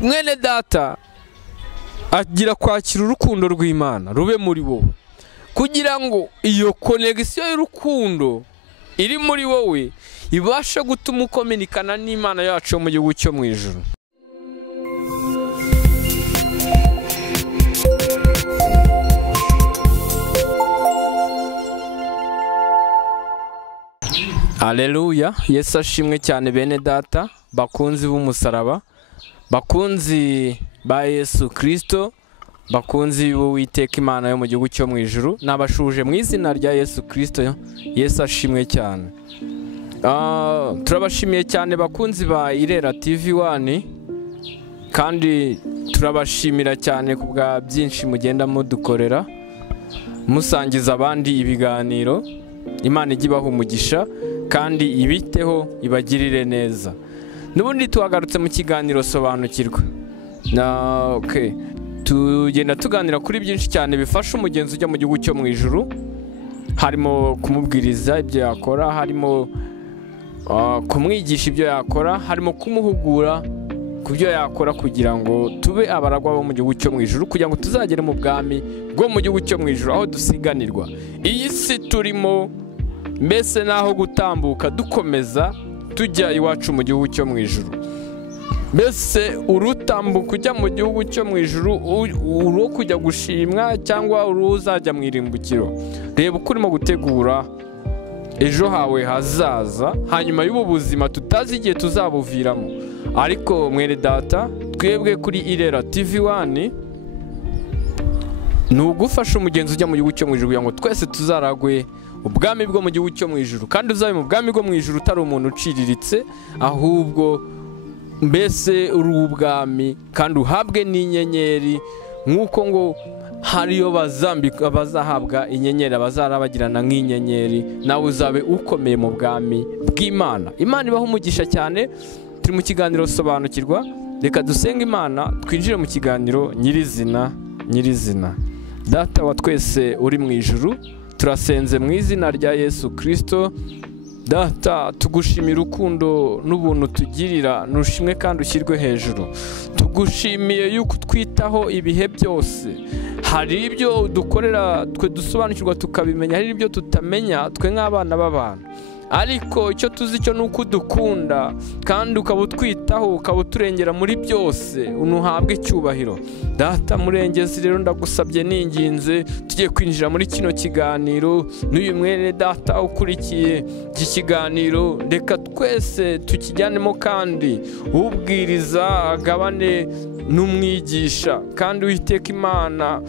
mwene data agira kwakira urukundo rw'Imana rube muri wowe, kugira ngo iyo konegisiyo y'urukundo iri muri wowe ibashe gutuma ukominikana n'Imana yacu mu gihugu cyo mu ijuru. Haleluya, Yesu ashimwe cyane bene data, bakunzi b'umusaraba, bakunzi ba Yesu Kristo, bakunzi b'Uwiteka Imana yo mu gihugu cyo mu ijuru, nabashuje mu izina rya Yesu Kristo. Yesu ashimwe cyane. Turabashimiye cyane bakunzi ba Irera TV1, kandi turabashimira cyane kubwa byinshi mugenda mudukorera, musangiza abandi ibiganiro. Imana igibaha umugisha kandi ibiteho ibagirire neza. Nubundi tuhagarutse mu kiganiro sobanukirwa. Tugenda tuganira kuri byinshi cyane bifasha umugenzi ujya mu gihugu cyo mu ijuru, harimo kumubwiriza ibyo yakora, harimo kumwigisha ibyo yakora, harimo kumuhugura ku byo yakora kugira ngo tube abaragwa bo mu gihugu cyo mu ijuru, kugira ngo tuzagere mu bwami bwo mu gihugu cyo mu ijuru aho dusiganirwa. Iyi si turimo mbese naho gutambuka dukomeza tujya iwacu mu gihugu cyo mu ijuru. Mbese urutambuka ujya mu gihugu cyo mu ijuru, uro kujya gushimwa cyangwa uruzajya mu irimbukiro. Reba uko urimo gutegura ejo hawe hazaza, hanyuma y'ubu buzima tutazi igihe tuzabuviramo. Ariko mwene data, twebwe kuri Irera TV1 ni ugufasha umugenzi ujya mu gihugu cyo mu ijuru kugira ngo twese tuzaragwe ubwami bwo mu gihugu cyo mu ijuru, kandi uzabe mu bwami bwo mu ijuru utari umuntu uciriritse, ahubwo mbese uri ubwami kandi uhabwe n'inyenyeri, nk'uko ngo hariyo bazahabwa inyenyeri, abazarabagirana nk'inyenyeri, nawe uzabe ukomeye mu bwami bw'Imana. Imana ibaha umugisha cyane. Turi mu kiganiro sobanukirwa, reka dusenge Imana twinjire mu kiganiro nyirizina. Data wa twese uri mu ijuru, turasenze mu izina rya Yesu Kristo. Data, tugushimira urukundo n'ubuntu tugirira, nushimwe kandi ushyirwe hejuru. Tugushimiye yuko twitaho ibihe byose. Hari ibyo dukorera twe dusobanukirwa tukabimenya, hari ibyo tutamenya twe nk'abana b'abantu, ariko icyo tuzi cyo nuko udukunda kandi ukaba utwitaho, ukaba uturengera muri byose. Unuhabwe icyubahiro. Data murengezi, rero ndagusabye ninginze tugiye kwinjira muri kino kiganiro, n'uyu mwene data ukurikiye iki kiganiro, reka twese tukijyanemo, kandi ubwiriza agabane n'umwigisha, kandi Uwiteka Imana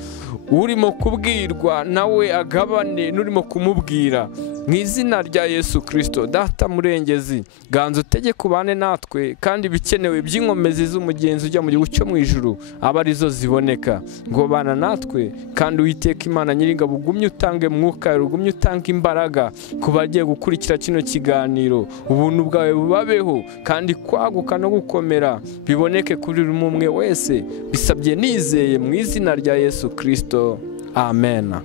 urimo kubwirwa nawe agabane n'urimo kumubwira, mu izina rya Yesu Kristo. Data murengezi, ganza utegeke ubane natwe, kandi ibikenewe by'inkomezi z'umugenzi ujya mu gihugu cyo mu ijuru aba arizo ziboneka. Ngo bana natwe, kandi Uwiteka Imana Nyiringabo ugumye utange mwuka, ugumye utange imbaraga ku bagiye gukurikira kino kiganiro. Ubuntu bwawe bubabeho, kandi kwaguka no gukomera biboneke kuri buri umwe wese. Bisabye nizeye mu izina rya Yesu Kristo, amen.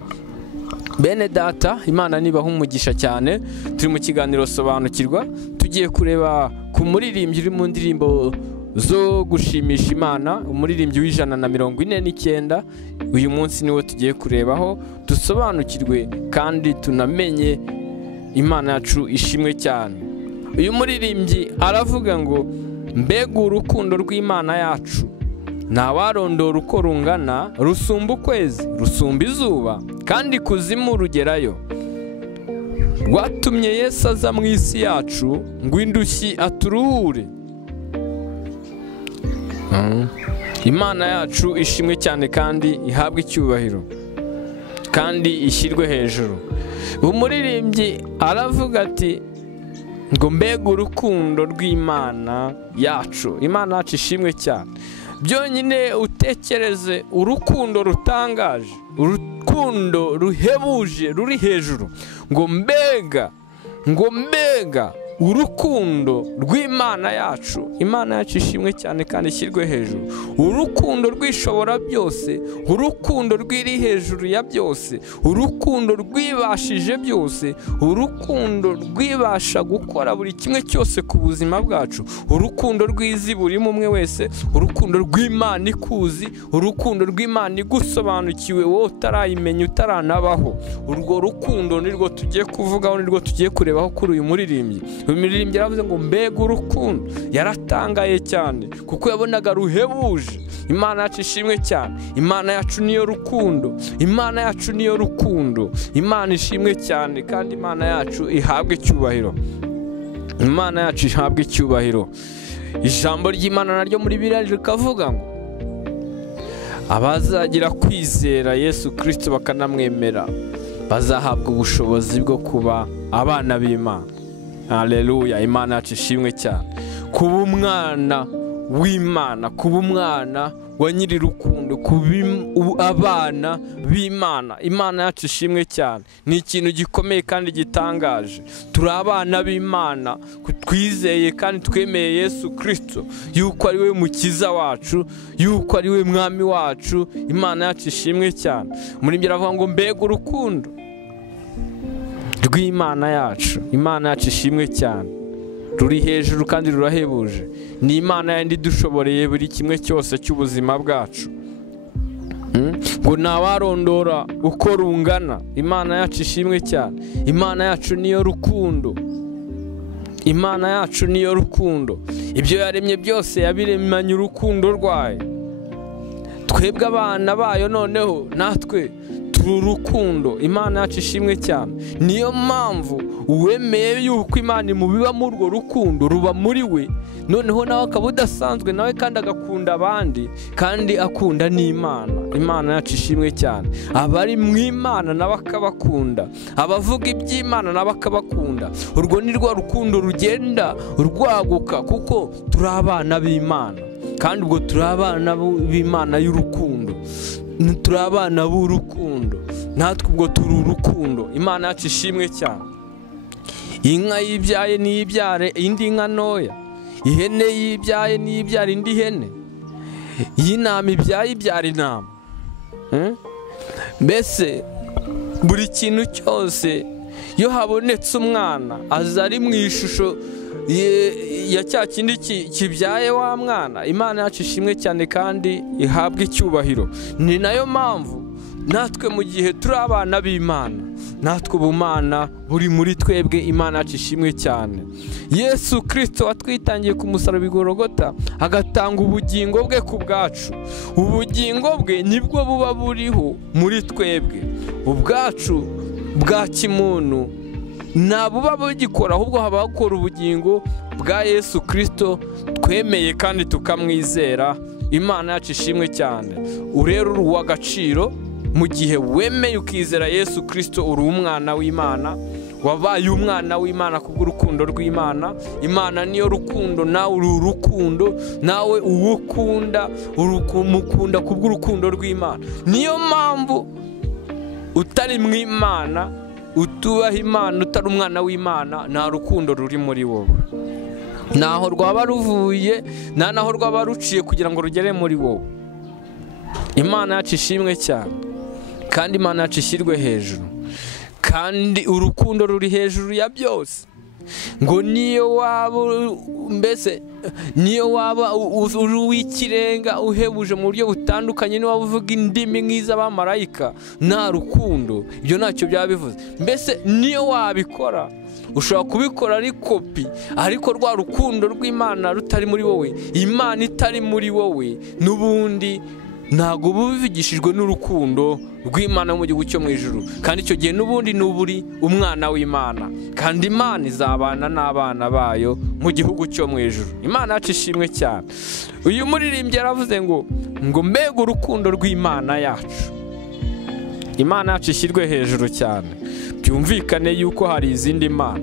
Bene data, Imana nibaha umugisha cyane. Turi mu kiganiro sobanukirwa, tugiye kureba ku muririmbyi uri mu ndirimbo zo gushimisha Imana, umuririmbyi w'149. Uyu munsi niwe tugiye kurebaho, dusobanukirwe kandi tunamenye Imana yacu ishimwe cyane. Uyu muririmbyi aravuga ngo, mbega urukundo rw'Imana yacu ntawarondora uko rungana, rusumba ukwezi, rusumba izuba, kandi kuzimu rugerayo. Rwatumye Yesu aza mu isi yacu ngo indushyi aturuhure. Imana yacu ishimwe cyane kandi ihabwe icyubahiro kandi ishyirwe hejuru. Umuririmbyi aravuga ati ngo mbega urukundo rw'Imana yacu. Imana yacu ishimwe cyane. Byonyine utekereze urukundo rutangaje, urukundo ruhebuje ruri hejuru. Ngo mbega urukundo rw'Imana yacu, Imana yacu ishimwe cyane kandi ishyirwe hejuru, urukundo rwishobora byose, urukundo rwiri hejuru ya byose, urukundo rwibashije byose, urukundo rwibasha gukora buri kimwe cyose ku buzima bwacu, urukundo rwizi buri umwe wese, urukundo rw'Imana ikuzi, urukundo rw'Imana igusobanukiwe wowe utarayimenya utaranabaho. Urwo rukundo nirwo tugiye kuvugaho, nirwo tugiye kurebaho kuri uyu muririmbyi. Uyu muririmbyi yaravuze ngo mbega urukundo, yaratangaye cyane kuko yabonaga ruhebuje. Imana yacu ishimwe cyane, Imana yacu niyo rukundo, Imana yacu niyo rukundo, Imana ishimwe cyane kandi Imana yacu ihabwe icyubahiro, Imana yacu ihabwe icyubahiro. Ijambo ry'Imana naryo muri Bibiliya rikavuga ngo abazagira kwizera Yesu Kristo bakanamwemera bazahabwa ubushobozi bwo kuba abana b'Imana. Haleluya, Imana yacu ishimwe cyane. Kuba umwana w'Imana, kuba umwana wa nyiri rukundo, kuba abana b'Imana, Imana yacu ishimwe cyane. Ni ikintu gikomeye kandi gitangaje. Turi abana b'Imana twizeye kandi twemeye Yesu Kristo yuko ari we mukiza wacu, yuko ari we mwami wacu. Imana yacu ishimwe cyane. Muri byo aravuga ngo mbega urukundo rw'Imana yacu, Imana yacu ishimwe cyane, ruri hejuru kandi rurahebuje. Ni Imana yandi dushoboreye buri kimwe cyose cy'ubuzima bwacu, ngo ntawarondora uko rungana. Imana yacu ishimwe cyane. Imana yacu niyo rukundo, Imana yacu niyo rukundo. Ibyo yaremye byose yabiremanye urukundo rwayo. Twebwe abana bayo noneho natwe turi urukundo. Imana yacu ishimwe cyane. Niyo mpamvu uwemeye yuko Imana imubiba muri urwo rukundo ruba muri we, noneho nawe akaba udasanzwe nawe kandi agakunda abandi kandi akunda n'Imana. Imana yacu ishimwe cyane. Abari mu Imana nabo akabakunda, abavuga iby'Imana nabo akabakunda. Urwo ni rwa rukundo rugenda rwaguka kuko turi abana b'Imana, kandi ubwo turi abana b'Imana y'urukundo, turi abana b'urukundo, natwe ubwo turi urukundo. Imana yacu ishimwe cyane. Inka yibyaye niyibyare indi nka ntoya, ihene yibyaye niyibyare indi hene, y'intama ibyaye ibyara intama. Mbese buri kintu cyose iyo habonetse umwana aza ari mu ishusho ya cya kindi kibyaye wa mwana. Imana yacu ishimwe cyane kandi ihabwe icyubahiro. Ni nayo mpamvu natwe mu gihe turi abana b'Imana, natwe ubumana buri muri twebwe. Imana yacu ishimwe cyane. Yesu Kristo watwitangiye ku musaraba i Golgota agatanga ubugingo bwe ku bwacu. Ubugingo bwe nibwo buba buriho muri twebwe. Ubwacu bwa kimuntu nta buba bugikora, ahubwo haba hakora ubugingo bwa Yesu Kristo twemeye kandi tukamwizera. Imana yacu ishimwe cyane. Urero uri uw'agaciro mu gihe wemeye ukizera Yesu Kristo. Uri umwana w'Imana, wabaye umwana w'Imana kubw'urukundo rw'Imana. Imana niyo rukundo, nawe uri urukundo, nawe uwukunda umukunda kubw'urukundo rw'Imana. Niyo mpamvu utari mu Imana, utubaha Imana, utari umwana w'Imana, nta rukundo ruri muri wowe. Naho rwaba ruvuye, nta naho rwaba ruciye kugira ngo rugere muri wowe. Imana yacu ishimwe cyane kandi Imana yacu ishyirwe hejuru, kandi urukundo ruri hejuru ya byose. Ngo niyo waba mbese niyo waba uri uw'ikirenga uhebuje mu buryo butandukanye, niyo waba uvuga indimi nk'iz'abamarayika, nta rukundo ibyo ntacyo byaba bivuze. Mbese niyo wabikora ushobora kubikora ari kopi, ariko rwa rukundo rw'Imana rutari muri wowe, Imana itari muri wowe, n'ubundi ntabwo uba ubivugishijwe n'urukundo rw'Imana mu gihugu cyo mu ijuru. Kandi icyo gihe n'ubundi n'uburi umwana w'Imana, kandi Imana izabana n'abana bayo mu gihugu cyo mu ijuru. Imana yacu ishimwe cyane. Uyu muririmbyi yaravuze ngo mbega urukundo rw'Imana yacu. Imana yacu ishyirwe hejuru cyane, byumvikane yuko hari izindi mana.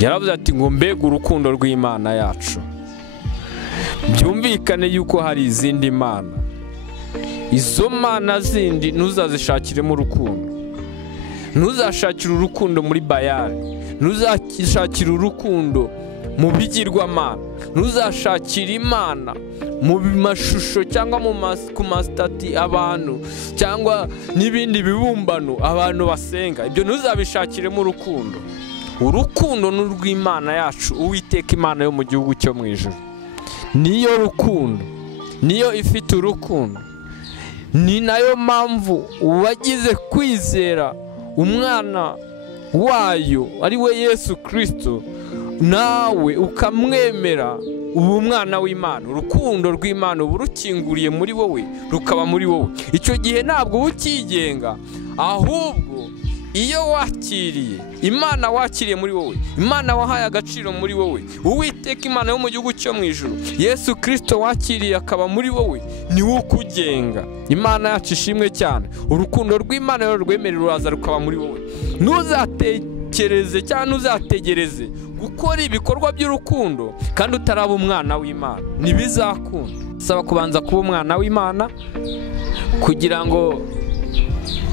Yaravuze ati ngo mbega urukundo rw'Imana yacu, byumvikane yuko hari izindi mana. Izo mana zindi ntuzazishakiremo urukundo. Ntuzashakire urukundo muri Bayali, ntuzashakire urukundo mu bigirwamana, ntuzashakire imana mu mashusho cyangwa ku masitati abantu cyangwa n'ibindi bibumbano abantu basenga. Ibyo ntuzabishakiremo urukundo. Urukundo ni urw'Imana yacu Uwiteka, Imana yo mu gihugu cyo mu ijuru. Niyo rukundo, niyo ifite urukundo. Ni nayo mpamvu wagize kwizera umwana wayo ari we Yesu Kristo, nawe ukamwemera ubu mwana w'Imana. Urukundo rw'Imana ubu rukinguriye muri wowe, rukaba muri wowe. Icyo gihe ntabwo ukigenga, ahubwo iyo wakiriye Imana, wakiriye muri wowe, Imana wahaye agaciro muri wowe, Uwiteka Imana yo mu gihugu cyo mu ijuru, Yesu Kristo wakiriye akaba muri wowe, niwe ukugenga. Imana yacu ishimwe cyane. Urukundo rw'Imana rero rwemerera uraza rukaba muri wowe. Ntuzatekereze cyangwa ntuzategereze gukora ibikorwa by'urukundo kandi utaraba umwana w'Imana, ntibizakunda. Saba kubanza kuba umwana w'Imana kugira ngo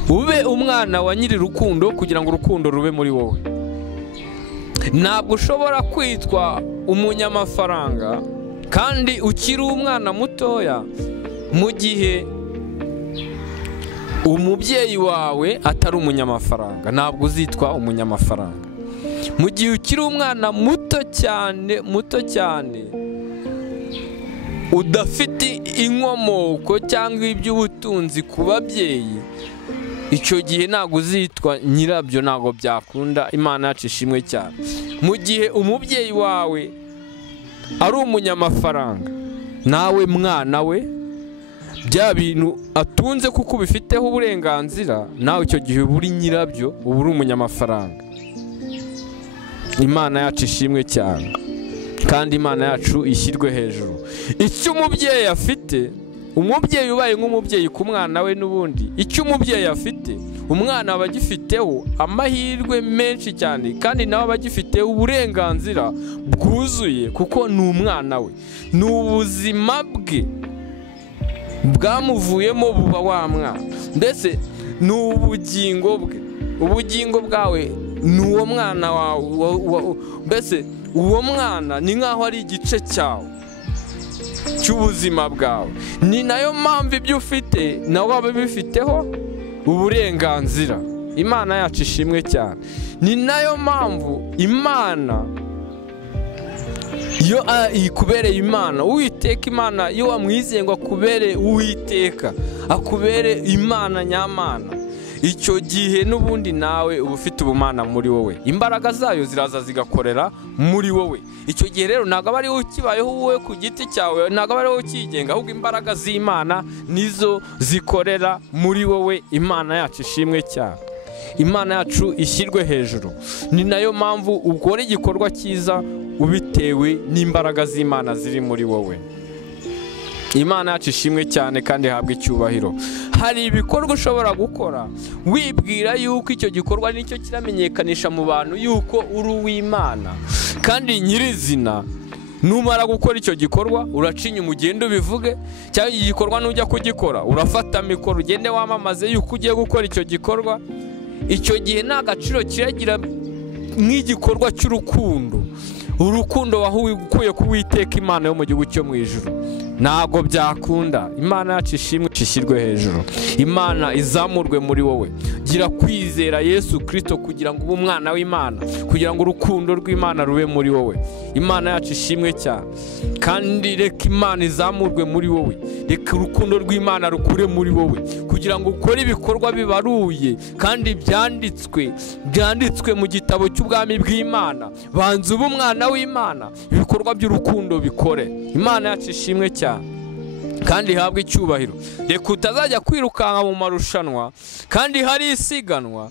ube umwana wa nyiri rukundo, kugira ngo urukundo rube muri wowe. Ntabwo ushobora kwitwa umunyamafaranga kandi ukiri umwana mutoya mu gihe umubyeyi wawe atari umunyamafaranga. Ntabwo uzitwa umunyamafaranga mu gihe ukiri umwana muto cyane udafite inkomoko cyangwa iby'ubutunzi ku babyeyi. Icyo gihe ntabwo uzitwa nyirabyo, ntabwo byakunda. Imana yacu ishimwe cyane. Mu gihe umubyeyi wawe ari umunyamafaranga, nawe mwana we bya bintu atunze kuko ubifiteho uburenganzira, nawe icyo gihe uba uri nyirabyo, uba uri umunyamafaranga. Imana yacu ishimwe cyane kandi Imana yacu ishyirwe hejuru. Icyo umubyeyi afite, umubyeyi ubaye nk'umubyeyi ku mwana we, n'ubundi icyo umubyeyi afite umwana aba agifiteho amahirwe menshi cyane, kandi nawe aba agifiteho uburenganzira bwuzuye kuko ni umwana we. Ni ubuzima bwe bwamuvuyemo buba wa mwana, mbese ni ubugingo bwe. Ubugingo bwawe ni uwo mwana wawe, mbese uwo mwana ni nk'aho ari igice cyawe cy'ubuzima bwawe. Ni nayo mpamvu ibyo ufite nawe waba bifiteho uburenganzira. Imana yacu ishimwe cyane. Ni nayo mpamvu Imana iyo ikubereye Imana, Uwiteka Imana, iyo wamwizeye ngo akubere Uwiteka, akubere Imana nyamana, icyo gihe n'ubundi nawe uba ufite ubumana muri wowe. Imbaraga zayo ziraza zigakorera muri wowe. Icyo gihe rero ntabwo aba ari wowe ukibayeho wowe ku giti cyawe, ntabwo aba ari wowe ukigenga, ahubwo imbaraga z'Imana nizo zikorera muri wowe. Imana yacu ishimwe cyane. Imana yacu ishyirwe hejuru. Ni nayo mpamvu ukora igikorwa cyiza ubitewe n'imbaraga z'Imana ziri muri wowe. Imana yacu ishimwe cyane kandi ihabwe icyubahiro. Hari ibikorwa ushobora gukora wibwira yuko icyo gikorwa nicyo kiramenyekanisha mu bantu yuko uri uw'Imana, kandi nyirizina numara gukora icyo gikorwa uraca inyuma ugende ubivuge, cyangwa iki gikorwa nujya kugikora urafata mikoro ugende wamamaze yuko ugiye gukora icyo gikorwa. Icyo gihe nta gaciro kiragira nk'igikorwa cy'urukundo. Urukundo wahuye ku Uwiteka Imana yo mu gihugu cyo mu ijuru, ntabwo byakunda. Imana yacu ishimwe, ishyirwe hejuru. Imana izamurwe muri wowe. Gira kwizera Yesu Kristo kugira ngo ube umwana w'Imana, kugira ngo urukundo rw'Imana rube muri wowe. Imana yacu ishimwe cyane kandi reka Imana izamurwe muri wowe. Reka urukundo rw'Imana rukure muri wowe kugira ngo ukore ibikorwa bibaruye kandi byanditswe mu gitabo cy'ubwami bw'Imana. Banza ube umwana w'Imana, ibikorwa by'urukundo bikore. Imana yacu ishimwe cyane kandi ihabwe icyubahiro. Reka utazajya kwirukanka mu marushanwa kandi hari isiganwa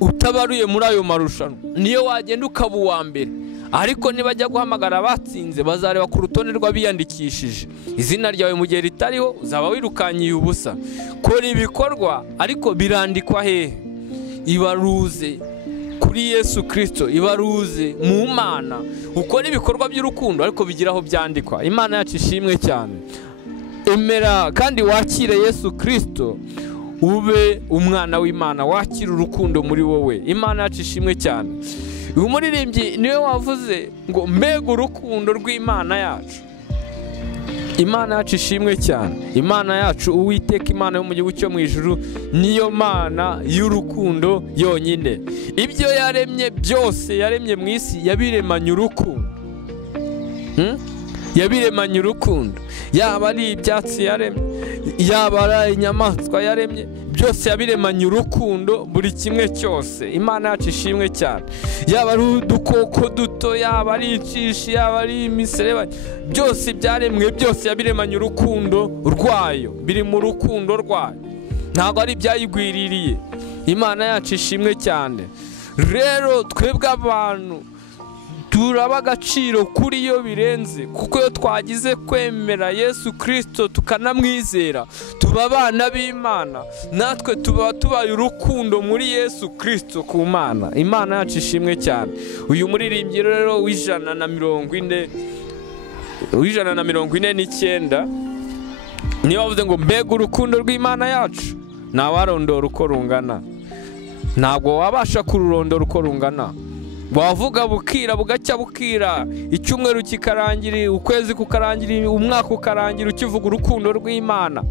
utabaruye muri ayo marushanwa. Niyo wagenda ukaba uwa mbere, ariko nibajya guhamagara abatsinze bazareba ku rutonde rw'abiyandikishije, izina ryawe mu gihe ritariho uzaba wirukanyiye ubusa. Kora ibikorwa ariko birandikwa hehe? Ibaruze kuri Yesu Kristo, ibaruze mu Mana. Ukora ibikorwa by'urukundo ariko bigira aho byandikwa. Imana yacu ishimwe cyane. Emera kandi wakire Yesu Kristo, ube umwana w'Imana, wakire urukundo muri wowe. Imana yacu ishimwe cyane. uyu muririmbyi niwe wavuze ngo mbega urukundo rw'Imana yacu. Imana yacu ishimwe cyane. Imana yacu Uwiteka, Imana yo mu gihugu cyo mu ijuru, niyo Mana y'urukundo yonyine. Ibyo yaremye byose, yaremye mu isi yabiremanye urukundo. Yabiremanye urukundo. Yaba ari ibyatsi yaremye, yaba ari inyamaswa yaremye, byose yabiremanye urukundo, buri kimwe cyose. Imana yacu ishimwe cyane. Yaba ari udukoko duto, yaba ari inshishi, yaba ari imiserebanya, byose byaremwe, byose yabiremanye urukundo rwayo, biri mu rukundo rwayo, ntabwo ari ibyayigwiririye. Imana yacu ishimwe cyane. Rero twebwe abantu turaba agaciro kuri yo birenze, kuko iyo twagize kwemera Yesu Kristo tukanamwizera, tuba abana b'Imana, natwe tuba tubaye urukundo muri Yesu Kristo ku Mana. Imana yacu ishimwe cyane. Uyu muririmbyi rero w'ijana na mirongo ine n'icyenda niyo wavuze ngo mbega urukundo rw'Imana yacu, ntawarondora uko rungana, ntabwo wabasha kururondora uko rungana. Wavuga bukira bugacya bukira, icyumweru kikarangira, ukwezi kukarangira, umwaka ukarangira ukivuga urukundo rw'Imana,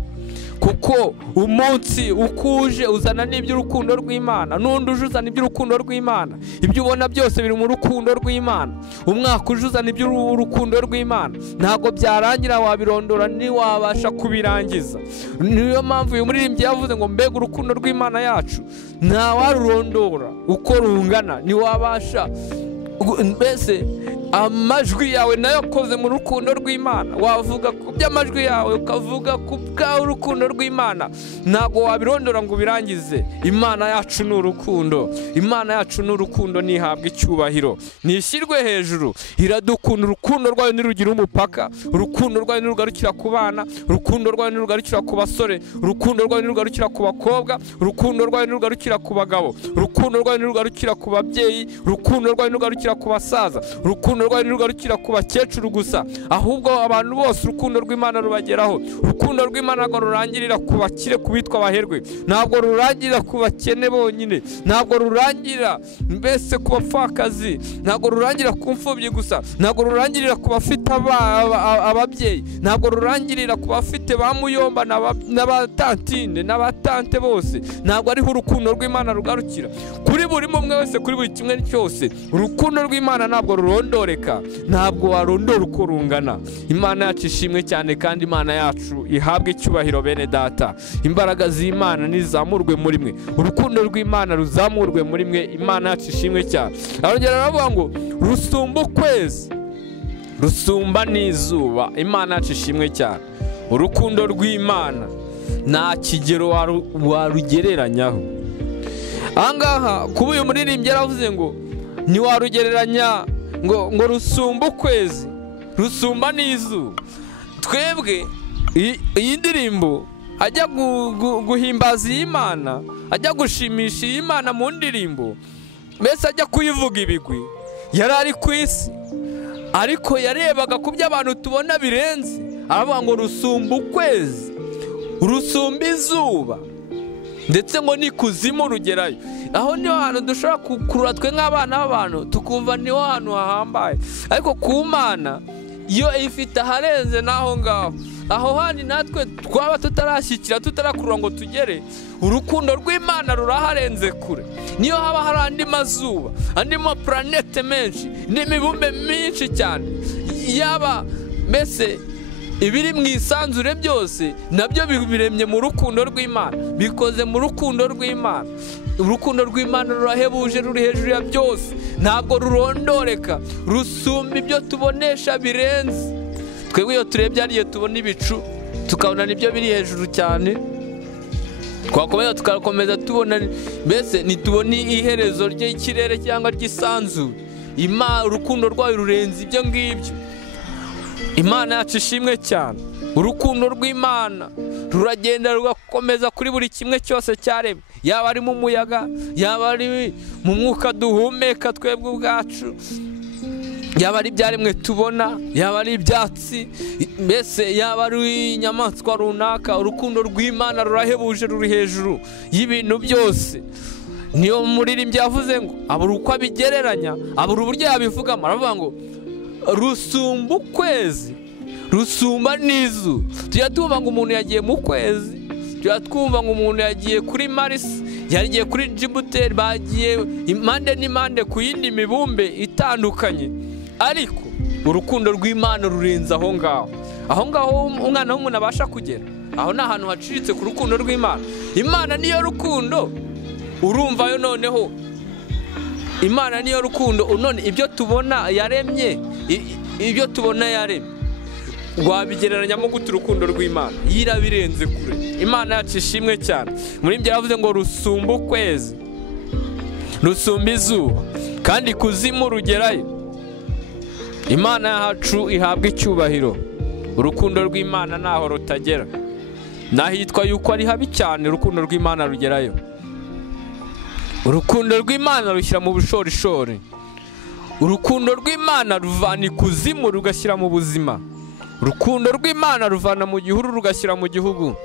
kuko umunsi ukuje uzana n'iby'urukundo rw'Imana, n'undi uje uzana iby'urukundo rw'Imana. Ibyo ubona byose biri mu rukundo rw'Imana. Umwaka uje uzana iby'urukundo rw'Imana, ntabwo byarangira wabirondora, ntiwabasha kubirangiza. Niyo mpamvu uyu muririmbyi yavuze ngo mbega urukundo rw'Imana yacu, ntawarurondora uko rungana, ntiwabasha. Mbese amajwi yawe nayo akoze mu rukundo rw'Imana, wavuga ku by'amajwi yawe ukavuga ku bw'urukundo rw'Imana, ntabwo wabirondora ngo ubirangize. Imana yacu ni urukundo. Imana yacu ni urukundo, nihabwa icyubahiro, nishyirwe hejuru. Iradukunda, urukundo rwayo ntirugira umupaka, urukundo rwayo ntirugarukira ku bana, urukundo rwayo ntirugarukira ku basore, urukundo rwayo ntirugarukira ku bakobwa, urukundo rwayo ntirugarukira ku bagabo, urukundo rwayo ntirugarukira ku babyeyi, urukundo rwayo ntirugarukira ku basaza, urukundo rwayo ntirugarukira ku bakecuru gusa, ahubwo abantu bose urukundo rw'Imana rubageraho. Urukundo rw'Imana ntabwo rurangirira ku bakire, ku bitwa abaherwe, ntabwo rurangirira ku bakene bonyine, ntabwo rurangirira mbese ku bapfakazi, ntabwo rurangirira ku mfubyi gusa, ntabwo rurangirira ku bafite ababyeyi, ntabwo rurangirira ku bafite ba muyomba n'abatantine n'abatante bose. Ntabwo ariho urukundo rw'Imana rugarukira. Kuri buri umwe wese, kuri buri kimwe cyose, urukundo rw'Imana ntabwo rurondoreka, ntabwo warondora uko rungana. Imana yacu ishimwe cyane, kandi Imana yacu ihabwe icyubahiro. Bene data, imbaraga z'Imana nizamurwe muri mwe, urukundo rw'Imana ruzamurwe muri mwe. Imana yacu ishimwe cyane. Arongera aravuga ngo rusumba ukwezi, rusumba n'izuba. Imana yacu ishimwe cyane. Urukundo rw'Imana nta kigero warugereranyaho. Ahangaha kuba uyu muririmbyi yaravuze ngo ntiwarugereranya ngo rusumba ukwezi, rusumba n'izuba. Twebwe iyi ndirimbo ajya guhimbaza iyi Imana, ajya gushimisha iyi Imana mu ndirimbo, mbese ajya kuyivuga ibigwi, yari ari ku isi, ariko yarebaga ku byo abantu tubona birenze, aravuga ngo rusumba ukwezi, rusumba izuba, ndetse ngo n'ikuzimu rugerayo. Aho niho hantu dushobora kukurura twe nk'abana b'abantu tukumva niho hantu hahambaye, ariko ku Mana yo ifite aharenze n'aho ngaho. Aho handi natwe twaba tutarashyikira, tutarakurura ngo tugere, urukundo rw'Imana ruraharenze kure. Niyo haba hari andi mazuba, andi planete menshi, n'imibumbe myinshi cyane, yaba mbese ibiri mu isanzure byose nabyo biremye mu rukundo rw'Imana, bikoze mu rukundo rw'Imana. Urukundo rw'Imana rurahebuje, ruri hejuru ya byose, ntabwo rurondoreka, rusumba ibyo tubonesha birenze. Twebwe iyo turebye ariyo tubona ibicu tukabona nibyo biri hejuru cyane, twakomeza tugakomeza tubona, mbese ntitubona iherezo ry'ikirere cyangwa ry'isanzure. Urukundo rwayo rurenze ibyo ngibyo. Imana yacu ishimwe cyane. Urukundo rw'Imana ruragenda rugakomeza kuri buri kimwe cyose cyaremwe, yaba ari mu muyaga, yaba ari mu mwuka duhumeka twebwe ubwacu, yaba ari ibyaremwe tubona, yaba ari ibyatsi, mbese yaba ari inyamaswa runaka. Urukundo rw'Imana rurahebuje, ruri hejuru y'ibintu byose. niyo muririmbyi yavuze ngo abura uko abigereranya, abura uburyo yabivugamo, aravuga ngo rusumba ukwezi, rusumba n'izuba. tujya twumva ngo umuntu yagiye mu kwezi, tujya twumva ngo umuntu yagiye kuri Marisi, yagiye kuri Jupiter, bagiye impande n'impande ku yindi mibumbe itandukanye, ariko urukundo rw'Imana rurenze aho ngaho. Aho ngaho umwana w'umuntu abasha kugera, aho ni ahantu haciritse ku rukundo rw'Imana. Imana niyo rukundo, urumva yo noneho Imana niyo rukundo. None ibyo tubona yaremye, ibyo tubona yaremye wabigereranyamo gute urukundo rw'Imana? Yirabirenze kure. Imana yacu ishimwe cyane. Muri ibyo yavuze ngo rusumba ukwezi, rusumba izuba, kandi kuzimu rugerayo. Imana yacu ihabwa icyubahiro. Urukundo rw'Imana naho rutagera, nahitwa yuko ari habi cyane. Urukundo rw'Imana rugerayo. Urukundo rw'Imana rushyira mu bushorishori. Urukundo rw'Imana ruvana ikuzimu rugashyira mu buzima. Urukundo rw'Imana ruvana mu gihuru rugashyira mu gihugu.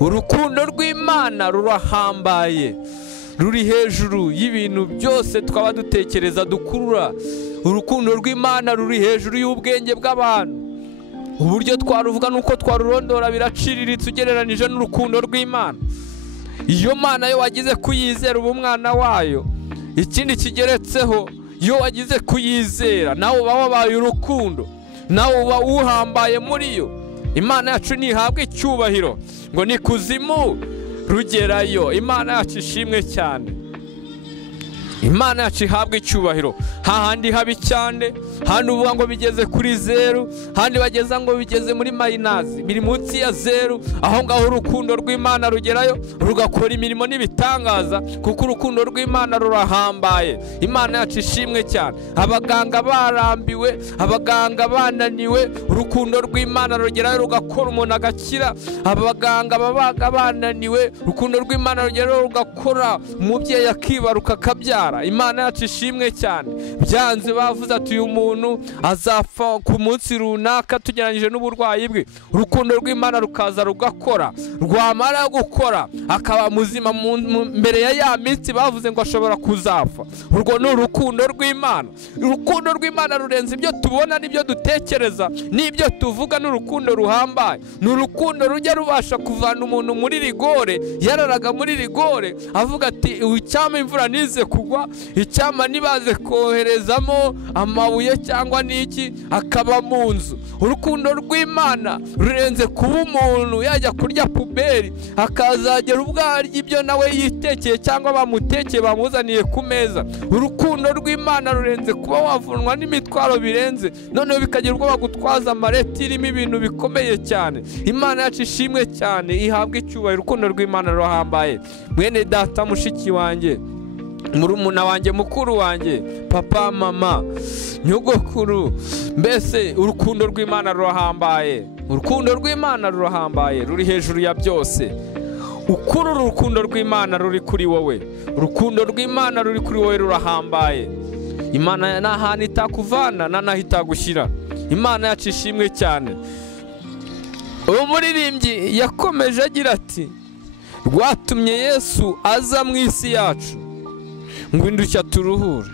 Urukundo rw'Imana rurahambaye, ruri hejuru y'ibintu byose twaba dutekereza dukurura. Urukundo rw'Imana ruri hejuru y'ubwenge bw'abantu. Uburyo twaruvuga nuko twarurondora biraciriritse ugereranije n'urukundo rw'Imana. Iyo Mana yo wagize kuyizera ubu mwana wayo, ikindi kigeretseho, iyo wagize kuyizera nawe uba wabaye urukundo, nawe uba uhambaye muri yo. Imana yacu nihabwe icyubahiro, ngo ni kuzimu rugerayo. Imana yacu ishimwe cyane. Imana yacu ihabwe icyubahiro. Hahandi habi cyane, handi uvuga ngo bigeze kuri zeru, handi bageza ngo bigeze muri mayinazi, biri munsi ya zeru. Aho ngaho urukundo rw'Imana rugerayo rugakora imirimo n'ibitangaza, kuko urukundo rw'Imana rurahambaye. Imana yacu ishimwe cyane. Abaganga barambiwe, abaganga bananiwe, urukundo rw'Imana rugerayo rugakora umuntu agakira. Abaganga babaga bananiwe, urukundo rw'Imana rugerayo rugakora umubyeyi akibaruka akabyara. Imana yacu ishimwe cyane. Byanze bavuze ati uyu muntu azapfa ku munsi runaka tugeranyije n'uburwayi bwe, urukundo rw'Imana rukaza rugakora, rwamara gukora akaba muzima mbere ya minsi bavuze ngo ashobora kuzapfa. Urwo ni urukundo rw'Imana. Urukundo rw'Imana rurenze ibyo tubona n'ibyo dutekereza n'ibyo tuvuga. N'urukundo ruhambaye, ni urukundo rujya rubasha kuvana umuntu muri rigore, yararaga muri rigore avuga ati icyama imvura nize kugwa, icyama nibaze koherezamo amabuye cyangwa n'iki, akaba mu nzu. Urukundo rw'Imana rurenze kuba umuntu yajya kurya puberi akazagera ubwo arya ibyo nawe yitekeye cyangwa bamutekeye bamuzaniye ku meza. Urukundo rw'Imana rurenze kuba wavunwa n'imitwaro birenze, noneho bikagira ubwo bagutwaza amareti irimo ibintu bikomeye cyane. Imana yacu ishimwe cyane, ihabwe icyubahiro. Urukundo rw'Imana rurahambaye. Mwene data, mushiki wanjye, murumuna wanjye, mukuru wanjye, papa, mama, nyogokuru, mbese urukundo rw'Imana rurahambaye. Urukundo rw'Imana rurahambaye, ruri hejuru ya byose. Ukurura urukundo rw'Imana ruri kuri wowe. Urukundo rw'Imana ruri kuri wowe rurahambaye. Imana nta hantu itakuvana nta naho itagushyira. Imana yacu ishimwe cyane. Uwo muririmbyi yakomeje agira ati rwatumye Yesu aza mu isi yacu ngo indushya turuhure.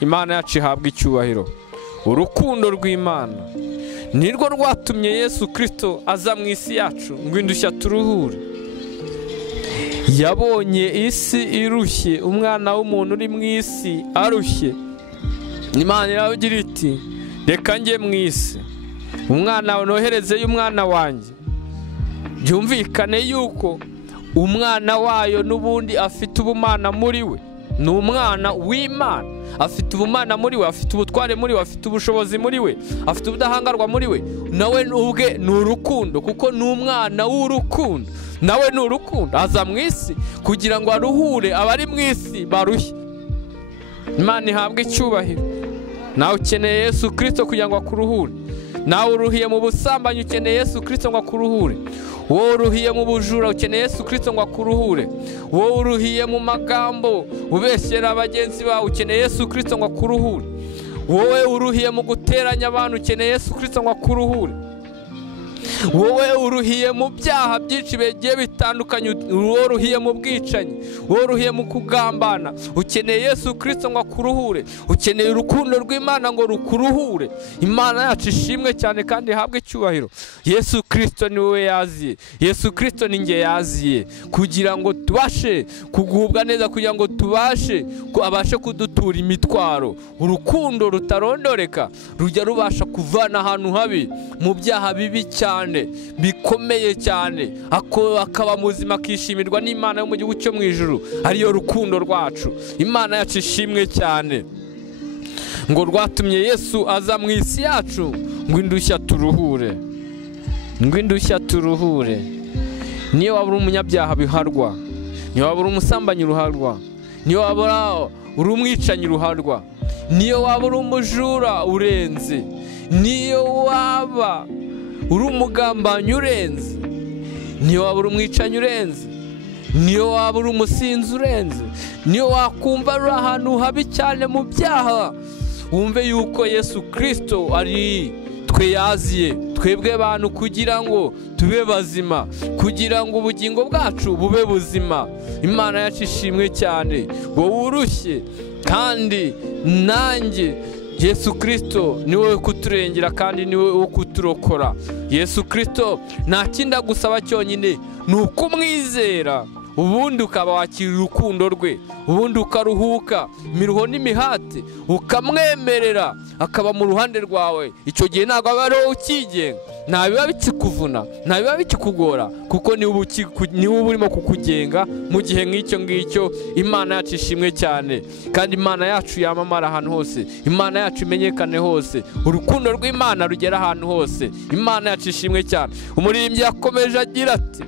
Imana yacu ihabwa icyubahiro. Urukundo rw'Imana nirwo rwatumye Yesu Kristo aza mu isi yacu ngo indushya turuhure. Yabonye isi irushye, umwana w'umuntu uri mu isi arushye. Imana iravugira iti reka njye mu isi, umwana noherezeyo umwana wanjye. Byumvikane yuko umwana wayo n'ubundi afite ubumana muri we. Ni umwana w'Imana, afite ubumana muri we, afite ubutware muri we, afite ubushobozi muri we, afite ubudahangarwa muri we. Nawe ubwe ni urukundo, kuko ni umwana w'urukundo. Nawe ni urukundo, aza mu isi kugira ngo aruhure abari mu isi barushye. Imana ihabwe icyubahiro. Nawe ukeneye Yesu Kristo kugira ngo akuruhure. Nawe uruhiye mu busambanyi, ukeneye Yesu Kristo ngo akuruhure. Wowe uruhiye mu bujura, ukeneye Yesu Kristo ngo akuruhure. Wowe uruhiye mu magambo ubeshyera bagenzi bawe, ukeneye Yesu Kristo ngo akuruhure. Wowe uruhiye mu guteranya abantu, ukeneye Yesu Kristo ngo akuruhure. wowe uruhiye mu byaha byinshi bigiye bitandukanye, wowe uruhiye mu bwicanyi, wowe uruhiye mu kugambana, ukeneye Yesu Kristo ngo akuruhure, ukeneye urukundo rw'Imana ngo rukuruhure. Imana yacu ishimwe cyane kandi ihabwe icyubahiro. Yesu Kristo ni wowe yaziye, Yesu Kristo ni nge yaziye kugira ngo tubashe kugubwa neza, kugira ngo tubashe abashe kudutura imitwaro. Urukundo rutarondoreka rujya rubasha kuvana ahantu habi, mu byaha bibi cyane bikomeye cyane, akaba muzima akishimirwa n'Imana yo mu gihugu cyo mu ijuru, ariyo rukundo rwacu. Imana yacu ishimwe cyane ngo rwatumye Yesu aza mu isi yacu ngo indushya turuhure, ngo indushya turuhure. Niyo waba uri umunyabyaha biharwa, niyo waba uri umusambanyi ruharwa, niyo waba uri umwicanyi ruharwa, niyo waba uri umujura urenze, niyo waba uri umugambanyi urenze, niyo waba uri umwicanyi urenze, niyo waba uri umusinzi urenze, niyo wakumva uri ahantu habi cyane mu byaha, wumve yuko Yesu Kristo ari twe yaziye, twebwe bantu, kugira ngo tube bazima, kugira ngo ubugingo bwacu bube buzima. Imana yacu ishimwe cyane. Wowe urushye kandi nanjye, Yesu Kristo ni wowe kuturengera kandi ni wowe kuturokora. Yesu Kristo nta kindi agusaba cyonyine, ni ukumwizera, ubundi ukaba wakira urukundo rwe, ubundi ukaruhuka imiruho n'imihati, ukamwemerera akaba mu ruhande rwawe. Icyo gihe ntabwo aba ariho ukigenga, nta biba bikikuvuna, nta biba bikikugora, kuko niwe uba urimo kukugenga mu gihe nk'icyo ngicyo. Imana yacu ishimwe cyane kandi Imana yacu yamamara ahantu hose, Imana yacu imenyekane hose, urukundo rw'Imana rugera ahantu hose. Imana yacu ishimwe cyane. Umuririmbyi yakomeje agira ati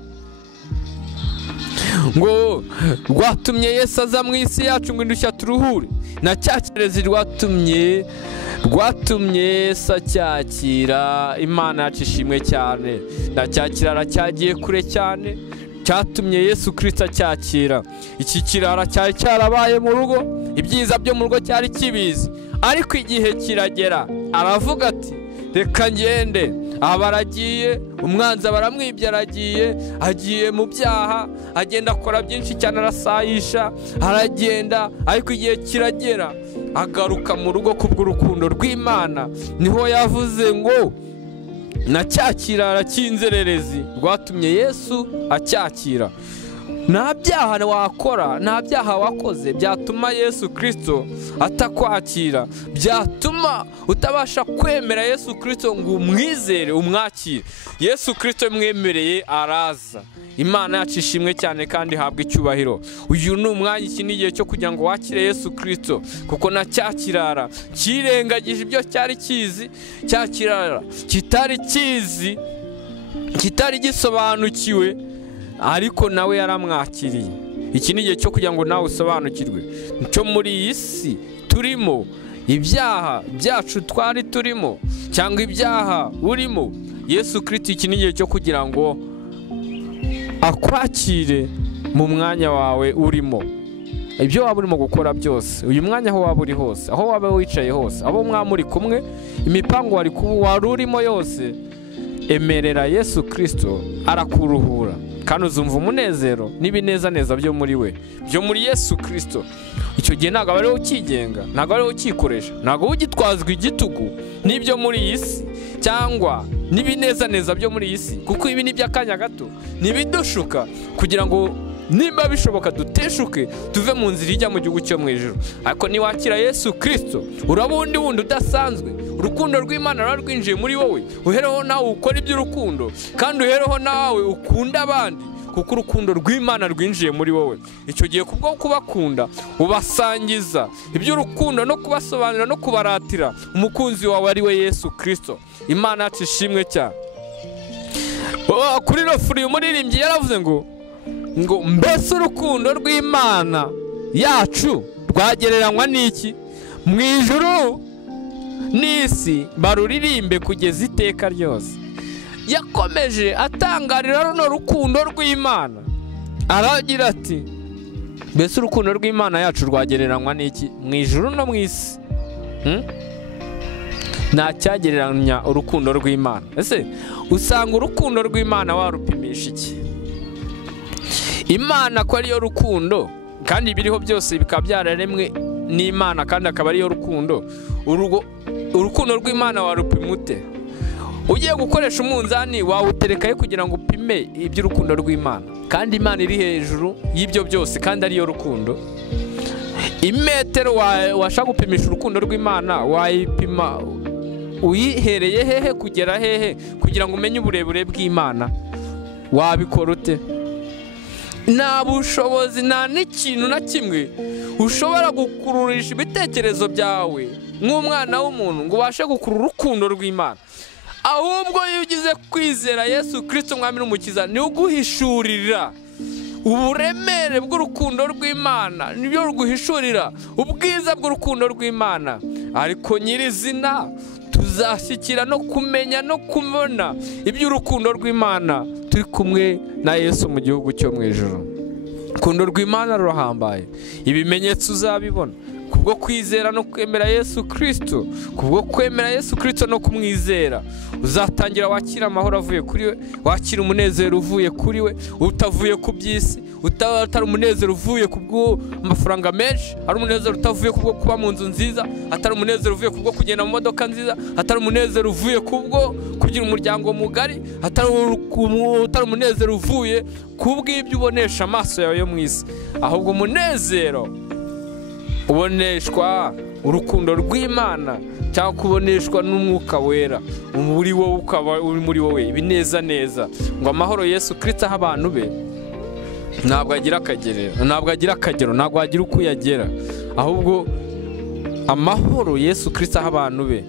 ngo rwatumye Yesu aza mu isi yacu ngo indushya turuhure. Na cya kirezi rwatumye Yesu acyakira. Imana yacu ishimwe cyane. Na cya kirara cyagiye kure cyane, cyatumye Yesu Kristo acyakira. Iki kirara cyari cyarabaye mu rugo, ibyiza byo mu rugo cyari kibizi, ariko igihe kiragera aravuga ati reka ngende. Baragiye, umwanzi baramwibye, agiye mu byaha, agenda akora byinshi cyane, arasayisha, aragenda, ariko igihe kiragera agaruka mu rugo kubw'urukundo rw'Imana. Niho yavuze ngo na cya kirara cy'inzererezi rwatumye Yesu acyakira. Nta byaha wakora, nta byaha wakoze byatuma Yesu Kristo atakwakira, byatuma utabasha kwemera Yesu Kristo ngo umwizere, umwakire. Yesu Kristo mwemereye araza. Imana yacu ishimwe cyane kandi ihabwe icyubahiro. Uyu ni umwanya, iki ni igihe cyo kugira ngo wakire Yesu Kristo, kuko na cya kirara kirengagije ibyo cyari kizi, cya kirara kitari kizi, kitari gisobanukiwe, ariko nawe yaramwakiriye. Iki ni igihe cyo kugira ngo nawe usobanukirwe cyo muri iyi si turimo, ibyaha byacu twari turimo cyangwa ibyaha urimo. Yesu Kristo iki ni igihe cyo kugira ngo akwakire mu mwanya wawe urimo. Ibyo waba urimo gukora byose, uyu mwanya aho waba uri hose, aho waba wicaye hose, abo mwamuri kumwe, imipango wari urimo yose, emerera Yesu Kristo arakuruhura, kandi uzumva umunezero n'ibinezaneza byo muri we, byo muri Yesu Kristo. Icyo gihe ntabwo ariho ukigenga, ntabwo ariho ukikoresha, ntabwo ugitwazwa igitugu n'ibyo muri iyi si cyangwa n'ibinezaneza byo muri iyi si, kuko ibi ni by'akanya gato, ntibidushuka kugira ngo nimba bishoboka duteshuke tuve mu nzira ijya mu gihugu cyo mu ijuru. Ariko niwakira Yesu Kristo uraba undi wundi udasanzwe. Urukundo rw'Imana rwarwinjiye muri wowe, uhereho nawe ukora iby'urukundo, kandi uhereho nawe ukunda abandi, kuko urukundo rw'Imana rwinjiye muri wowe. Icyo gihe kubwo kubakunda ubasangiza iby'urukundo no kubasobanurira no kubaratira umukunzi wawe ari we Yesu Kristo. Imana yacu ishimwe cyane. Kuri Rofuri umuririmbyi yaravuze ngo mbese urukundo rw'Imana yacu rwagereranywa n'iki? Mu ijuru n'isi baruririmbe kugeza iteka ryose. Yakomeje atangarira runo rukundo rw'Imana, aragira ati mbese urukundo rw'Imana yacu rwagereranywa n'iki? Mu ijuru no mu isi nta cyagereranya urukundo rw'Imana. Ese usanga urukundo rw'Imana warupimisha iki? Imana ko ariyo rukundo kandi ibiriho byose bikaba byararemwe n'Imana kandi akaba ariyo rukundo. Urukundo rw'Imana warupima ute? Ugiye gukoresha umunzani wawuterekaye kugira ngo upime iby'urukundo rw'Imana, kandi Imana iri hejuru y'ibyo byose kandi ariyo rukundo. Imetero washaka gupimisha urukundo rw'Imana wayipima uyihereye hehe kugera hehe kugira ngo umenye uburebure bw'Imana? Wabikora ute? Nta bushobozi, nta n'ikintu na kimwe ushobora gukururisha ibitekerezo byawe nk'umwana w'umuntu ngo ubashe gukurura urukundo rw'Imana. Ahubwo iyo ugize kwizera Yesu Kristo umwami n'umukiza, ni uguhishurira uburemere bw'urukundo rw'Imana, nibyo ruguhishurira ubwiza bw'urukundo rw'Imana. Ariko nyirizina tuzashyikira no kumenya no kubona iby'urukundo rw'Imana turi kumwe na Yesu mu gihugu cyo mu ijuru. Urukundo rw'Imana rurahambaye, ibimenyetso uzabibona kubwo kwizera no kwemera Yesu Kristo. Kubwo kwemera Yesu Kristo no kumwizera uzatangira wakira amahoro avuye kuri we, wakira umunezero uvuye kuri we, utavuye ku by'isi, utari umunezero uvuye kubwo amafaranga menshi, ari umunezero utavuye kubwo kuba mu nzu nziza, atari umunezero uvuye kubwo kugenda mu modoka nziza, atari umunezero uvuye kubwo kugira umuryango mugari, atari umunezero uvuye kubw'ibyo ubonesha amaso yawe yo mu isi, ahubwo umunezero uboneshwa urukundo rw'Imana cyangwa kuboneshwa n'umwuka wera muri wowe, ukaba uri muri wowe bineza neza. Ngo amahoro Yesu Kristo aha abantu be ntabwo agira akagero, ntabwo agira uko yagera, ahubwo amahoro Yesu Kristo aha abantu be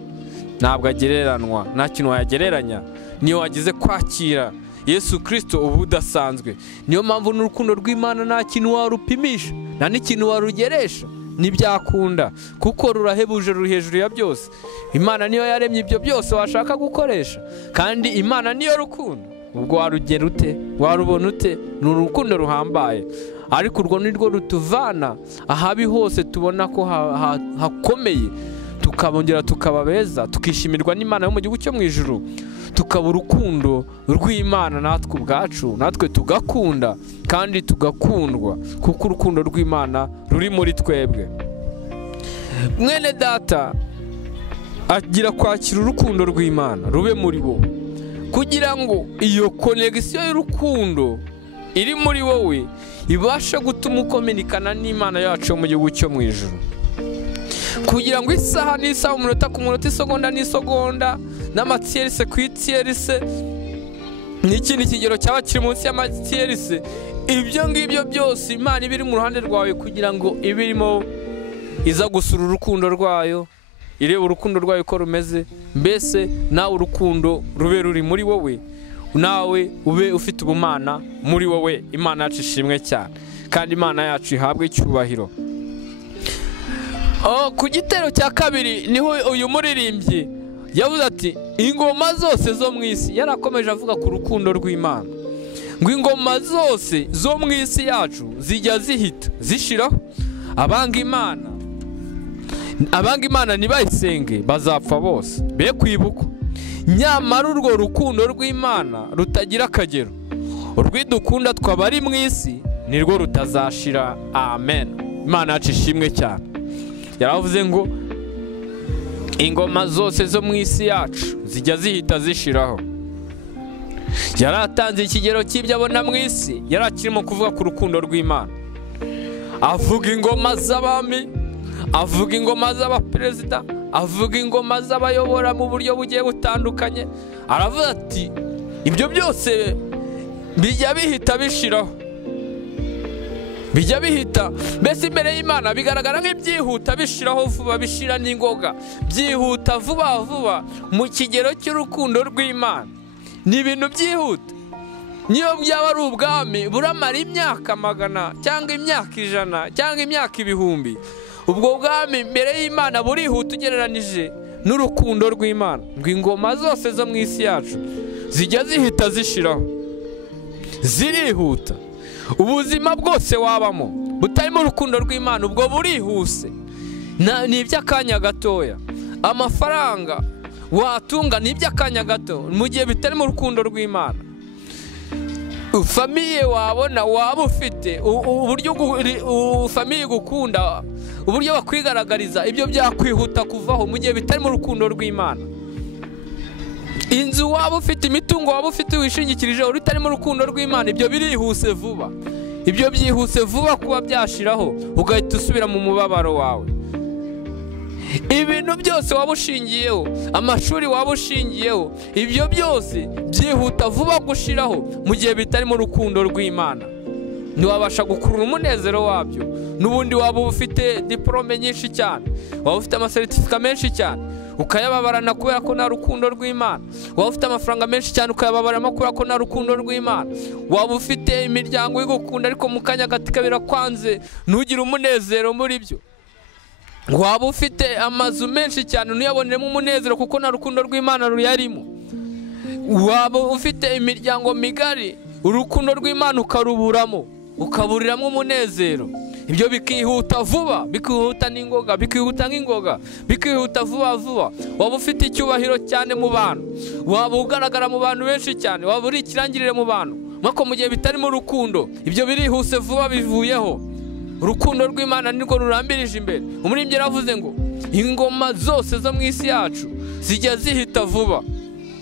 ntabwo agereranwa, nta kintu wayagereranya. Niyo wagize kwakira Yesu Kristo ubu udasanzwe. Niyo mpamvu n'urukundo rw'Imana nta kintu warupimisha, nta n'ikintu warugeresha, ntibyakunda kuko rurahebuje, ruri hejuru ya byose. Imana niyo yaremye ibyo byose washaka gukoresha, kandi Imana niyo rukundo. Ubwo warugera ute? Warubona ute? Ni urukundo ruhambaye, ariko urwo ni rwo rutuvana ahabi hose tubona ko hakomeye, tukabongera tukaba beza, tukishimirwa n'Imana yo mu gihugu cyo mu ijuru, tukaba urukundo rw'Imana natwe ubwacu, natwe tugakunda kandi tugakundwa kuko urukundo rw'Imana ruri muri twebwe. Mwene data agira kwakira urukundo rw'Imana rube muri wowe, kugira ngo iyo konegisiyo y'urukundo iri muri wowe ibashe gutuma ukominikana n'Imana yacu yo mu gihugu cyo mu ijuru. Kugira ngo isaha n'isaha, umunota ku munota, isegonda n'isegonda, n'amatiyerese ku itiyerese, n'ikindi kigero cyaba kiri munsi y'amatiyerese, ibyo ngibyo byose Imana iba iri mu ruhande rwawe kugira ngo ibe irimo iza gusura urukundo rwayo, ireba urukundo rwayo uko rumeze, mbese nawe urukundo rube ruri muri wowe, nawe ube ufite ubumana muri wowe. Imana yacu ishimwe cyane kandi Imana yacu ihabwe icyubahiro. Ku gitero cya kabiri niho uyu muririmbyi yavuze ati ingoma zose zo mu isi. Yarakomeje avuga ku rukundo rw'Imana ngo ingoma zose zo mu isi yacu zijya zihita zishiraho, abanga Imana ntibayisenge bazapfa bose be kwibukwa. Nyamara urwo rukundo rw'Imana rutagira akagero, urwidukunda twaba ari mu isi nirwo rutazashira. Amen. Imana yacu ishimwe cyane. Yaravuze ngo ingoma zose zo mu isi yacu zijya zihita zishiraho. Yaratanze ikigero cy'ibyo abona mu isi, yarakirimo kuvuga ku rukundo rw'Imana. Avuga ingoma z'abami, avuga ingoma z'abaperezida, avuga ingoma z'abayobora mu buryo bugiye butandukanye. Aravuga ati ibyo byose bijya bihita bishiraho, bijya bihita, mbese imbere y'Imana bigaragara nk'ibyihuta bishiraho vuba, bishira n'ingoga, byihuta vuba vuba. Mu kigero cy'urukundo rw'Imana ni ibintu byihuta. Niyo byaba ari ubwami buramara imyaka 100 cyangwa imyaka 100 cyangwa imyaka 1000, ubwo bwami imbere y'Imana burihuta ugereranije n'urukundo rw'Imana. Ngo ingoma zose zo mu isi yacu zijya zihita zishiraho, zirihuta. Ubuzima bwose wabamo butarimo urukundo rw'Imana ubwo burihuse, ni iby'akanya gatoya. Amafaranga watunga n'iby'akanya gato mu gihe bitari mu rukundo rw'Imana. Famiye wabona waba ufite uburyo famiye gukunda, uburyo bakwigaragariza, ibyo byakwihuta kuvaho mu gihe bitari mu rukundo rw'Imana. Inzu waba ufite, imitungo waba ufite wishingikirije utari mu rukundo rw'Imana, ibyo birihuse vuba. Ibyo byihuse vuba kuba byashiraho, ugahita usubira mu mubabaro wawe. Ibintu byose waba ushingiyeho, amashuri waba ushingiyeho, ibyo byose byihuta vuba gushiraho mu gihe bitari mu rukundo rw'Imana. Ntiwabasha gukurura umunezero wabyo. N'ubundi waba ufite diplome nyinshi cyane, waba ufite amasertifika menshi cyane, ukayababarana kubera ko nta rukundo rw'Imana. Waba ufite amafaranga menshi cyane ukayababaramo kubera ko nta rukundo rw'Imana. Waba ufite imiryango igukunda ariko mu kanya gato ikabira kwanze, ntugire umunezero muri byo. Waba ufite amazu menshi cyane ntuyabonemo umunezero kuko nta rukundo rw'Imana ruyarimo. Waba ufite imiryango migari, urukundo rw'Imana ukaruburamo, ukaburiramo umunezero. Ibyo bikihuta vuba, bikihuta n'ingoga, bikihuta nk'ingoga, bikihuta vuba vuba. Waba ufite icyubahiro cyane mu bantu, waba ugaragara mu bantu benshi cyane, waba uri ikirangirire mu bantu, mwako mu gihe bitari mu rukundo, ibyo birihuse vuba bivuyeho. Urukundo rw'Imana nirwo rurambirije imbere. Umuririmbyi yaravuze ngo ingoma zose zo mu isi yacu zijya zihita vuba.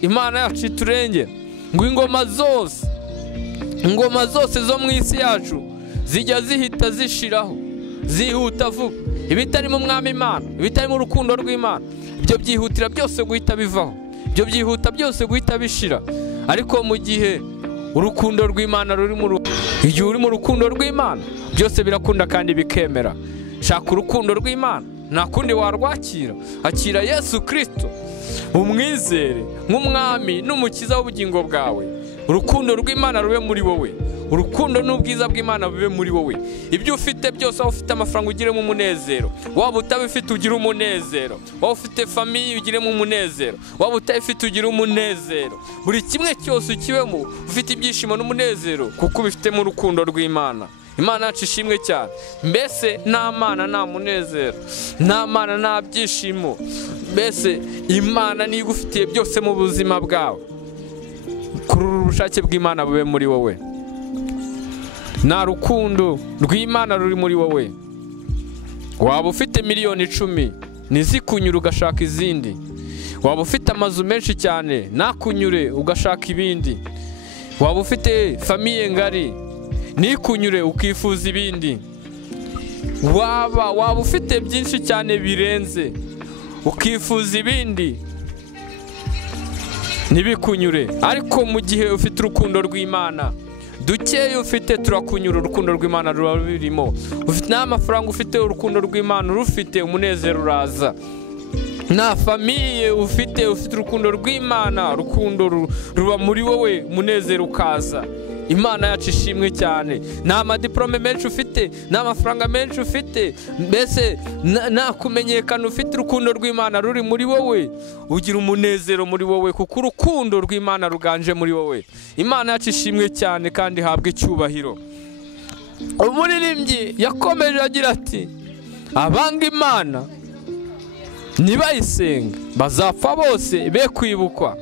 Imana yacu iturengera ngo ingoma zose zo mu isi yacu zijya zihita zishiraho, zihuta vuba. Ibitari mu mwami Imana, ibitari mu rukundo rw'Imana, ibyo byihutira byose guhita bivaho, ibyo byihuta byose guhita bishira. Ariko mu gihe urukundo rw'Imana ruri mu igihe uri mu rukundo rw'Imana, byose birakunda kandi bikemera. Shaka urukundo rw'Imana, nta kundi warwakira. Akira Yesu Kristo, umwizere nk'umwami n'umukiza w'ubugingo bwawe. Urukundo rw'Imana rube muri wowe, urukundo n'ubwiza bw'Imana bube muri wowe. Ibyo ufite byose, waba ufite amafaranga ugiremo umunezero, waba utabifite ugire umunezero, waba ufite famiye ugiremo umunezero, waba utabifite ugire umunezero. Buri kimwe cyose ukibemo ufite ibyishimo n'umunezero kuko ubifite mu rukundo rw'Imana. Imana yacu ishimwe cyane. Mbese nta Mana nta munezero, nta Mana nta byishimo. Mbese Imana niyo igufitiye byose mu buzima bwawe. Kurura ubushake bw'Imana bube muri wowe. Nta rukundo rw'Imana ruri muri wowe. Waba ufite miliyoni 10 ntizikunyure ugashaka izindi. Waba ufite amazu menshi cyane nakunyure ugashaka ibindi. Waba ufite famiye ngari nikunyure ukifuza ibindi. Waba ufite byinshi cyane birenze ukifuza ibindi ntibikunyure. Ariko mu gihe ufite urukundo rw'Imana, dukeye ufite turakunyura, urukundo rw'Imana rurimo. Ufite n'amafaranga, ufite urukundo rw'Imana rufite umunezero uraza. Nta famiye ufite urukundo rw'Imana, urukundo ruba muri wowe, umunezero ukaza. Imana yacu ishimwe cyane. Nta madiplome menshi ufite, nta mafaranga menshi ufite, mbese nta kumenyekana ufite, urukundo rw'Imana ruri muri wowe, ugira umunezero muri wowe kuko urukundo rw'Imana ruganje muri wowe. Imana yacu ishimwe cyane kandi habwe icyubahiro. Umuririmbyi yakomeje agira ati, abanga Imana nibayisenga bazapfa bose be kwibukwa.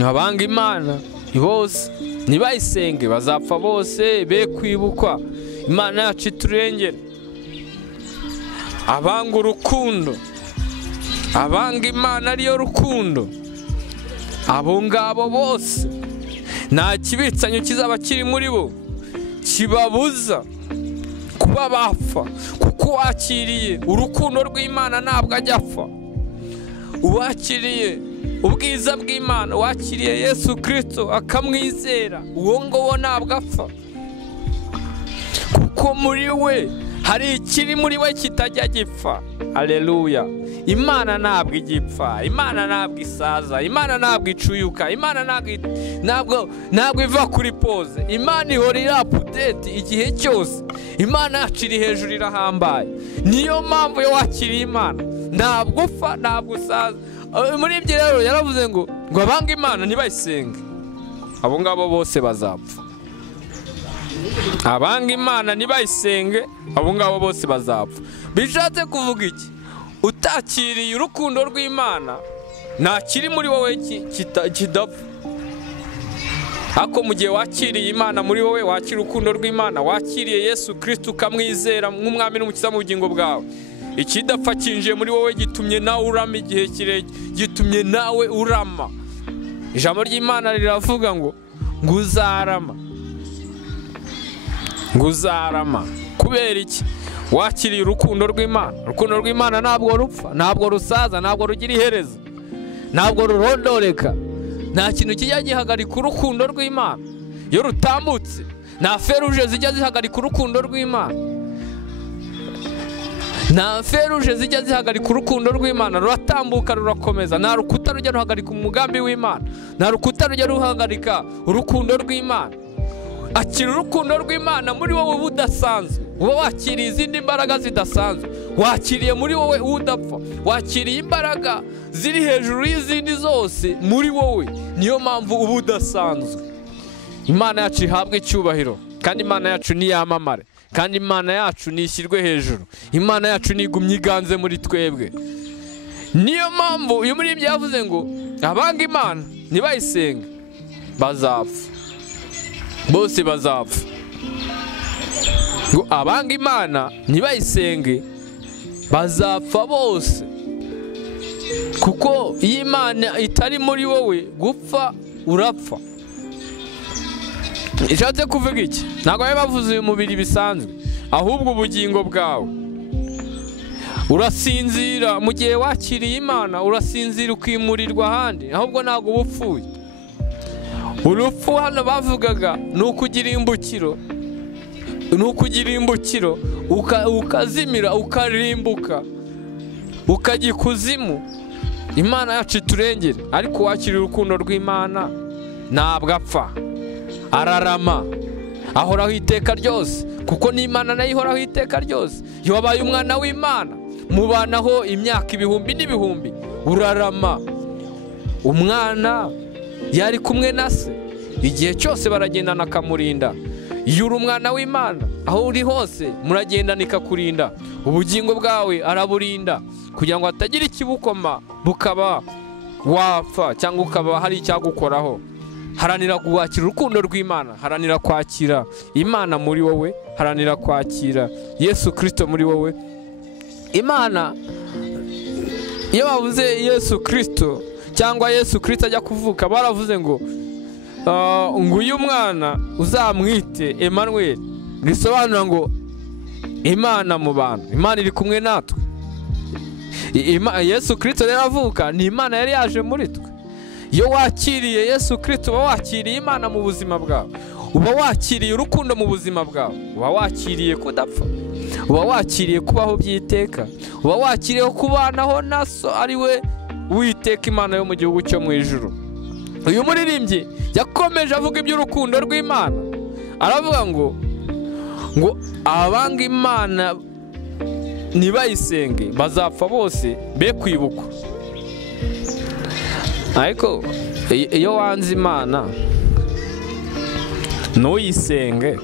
Abanga Imana bose nibayisenge bazapfa bose be kwibukwa. Imana yacu iturengera. Abanga urukundo, abanga Imana ariyo rukundo, abo ngabo bose nta kibitsanyo kizaba kiri muri bo kibabuza kuba bapfa, kuko wakiriye urukundo rw'Imana ntabwo ajya apfa. Uwakiriye ubwiza bw'Imana, wakiriye Yesu Kristo akamwizera, uwo ngo ntabwo apfa, kuko muri we hari ikiri muri we kitajya gipfa. Haleluya. Imana ntabwo igipfa, Imana ntabwo isaza, Imana ntabwo icuyuka, Imana ntabwo iva kuri pose. Imana ihora iri update igihe cyose. Imana yacu iri hejuru, irahambaye. Niyo mpamvu yo wakiriye Imana ntabwo upfa, ntabwo usaza. Muri ibyo rero yaravuze ngo abanga Imana nibayisenge abo ngabo bose bazapfa. Abanga Imana nibayisenge abo ngabo bose bazapfa. Bishatse kuvuga iki? Utakiriye urukundo rw'Imana nta kiri muri wowe kidapfa. Ariko mu gihe wakiriye Imana muri wowe, wakira urukundo rw'Imana, wakiriye Yesu Kristo ukamwizera nk'umwami n'umukiza mu bugingo bwawe, ikidapfa kinjiye muri wowe gitumye nawe urama igihe kirekire, gitumye nawe urama. Ijambo ry'Imana riravuga ngo uzarama, kubera iki? Wakiriye urukundo rw'Imana. Urukundo rw'Imana ntabwo rupfa, ntabwo rusaza, ntabwo rugira iherezo, ntabwo rurondoreka. Nta kintu kijya gihagarika urukundo rw'Imana. Iyo rutambutse nta feruje zijya zihagarika urukundo rw'Imana, nta feruje zijya zihagarika urukundo rw'Imana. Ruratambuka rurakomeza. Nta rukuta rujya ruhagarika umugambi w'Imana, nta rukuta rujya ruhagarika urukundo rw'Imana. Akira urukundo rw'Imana muri wowe budasanzwe, uba wakiriye izindi mbaraga zidasanzwe. Wakiriye muri wowe udapfa, wakiriye imbaraga ziri hejuru y'izindi zose muri wowe. Niyo mpamvu uba udasanzwe. Imana yacu ihabwe icyubahiro, kandi Imana yacu niyamamare, kandi Imana yacu nishyirwe hejuru. Imana yacu nigumye iganze muri twebwe. Niyo mpamvu uyu muririmbyi yavuze ngo abanga Imana ntibayisenge bazapfa, bose bazapfa. Ngo abanga Imana ntibayisenge bazapfa bose. Kuko iyo Imana itari muri wowe, gupfa urapfa. Ishatse kuvuga iki? Ntabwo bari bavuze uyu mubiri bisanzwe, ahubwo ubugingo bwawe urasinzira. Mu gihe wakiriye Imana urasinzira ukimurirwa ahandi, ahubwo ntabwo uba upfuye. Urupfu hano bavugaga ni ukugira imbukiro, ukazimira, ukarimbuka, ukajya ikuzimu. Imana yacu iturengere. Ariko wakiriye urukundo rw'Imana ntabwo apfa, ararama, ahoraho iteka ryose. Kuko n'Imana nayo ihoraho iteka ryose. Iyo wabaye umwana w'Imana mubanaho imyaka ibihumbi n'ibihumbi, urarama. Umwana yari kumwe na se igihe cyose, baragendana akamurinda. Iyo uri umwana w'Imana, aho uri hose muragendana ikakurinda. Ubugingo bwawe araburinda kugira ngo hatagira ikibukoma bukaba wapfa, cyangwa ukaba hari icyagukoraho. Haranira kwakira urukundo rw'Imana, haranira kwakira Imana muri wowe, haranira kwakira Yesu Kristo muri wowe. Imana, iyo bavuze Yesu Kristo cyangwa Yesu Kristo ajya kuvuka, baravuze ngo uyu mwana uzamwite Emmanuel, bisobanura ngo Imana mu bantu, Imana iri kumwe natwe. Yesu Kristo rero avuka, ni Imana yari yaje muri twe. Iyo wakiriye Yesu Kristo uba wakiriye Imana mu buzima bwawe, uba wakiriye urukundo mu buzima bwawe, uba wakiriye kudapfa, uba wakiriye kubaho by'iteka, uba wakiriye kubanaho na so ari we Uwiteka Imana yo mu gihugu cyo mu ijuru. Uyu muririmbyi yakomeje avuga iby'urukundo rw'Imana, aravuga ngo abanga Imana ntibayisenge bazapfa bose be kwibukwa. Ariko iyo wanze Imana ntuyisenge,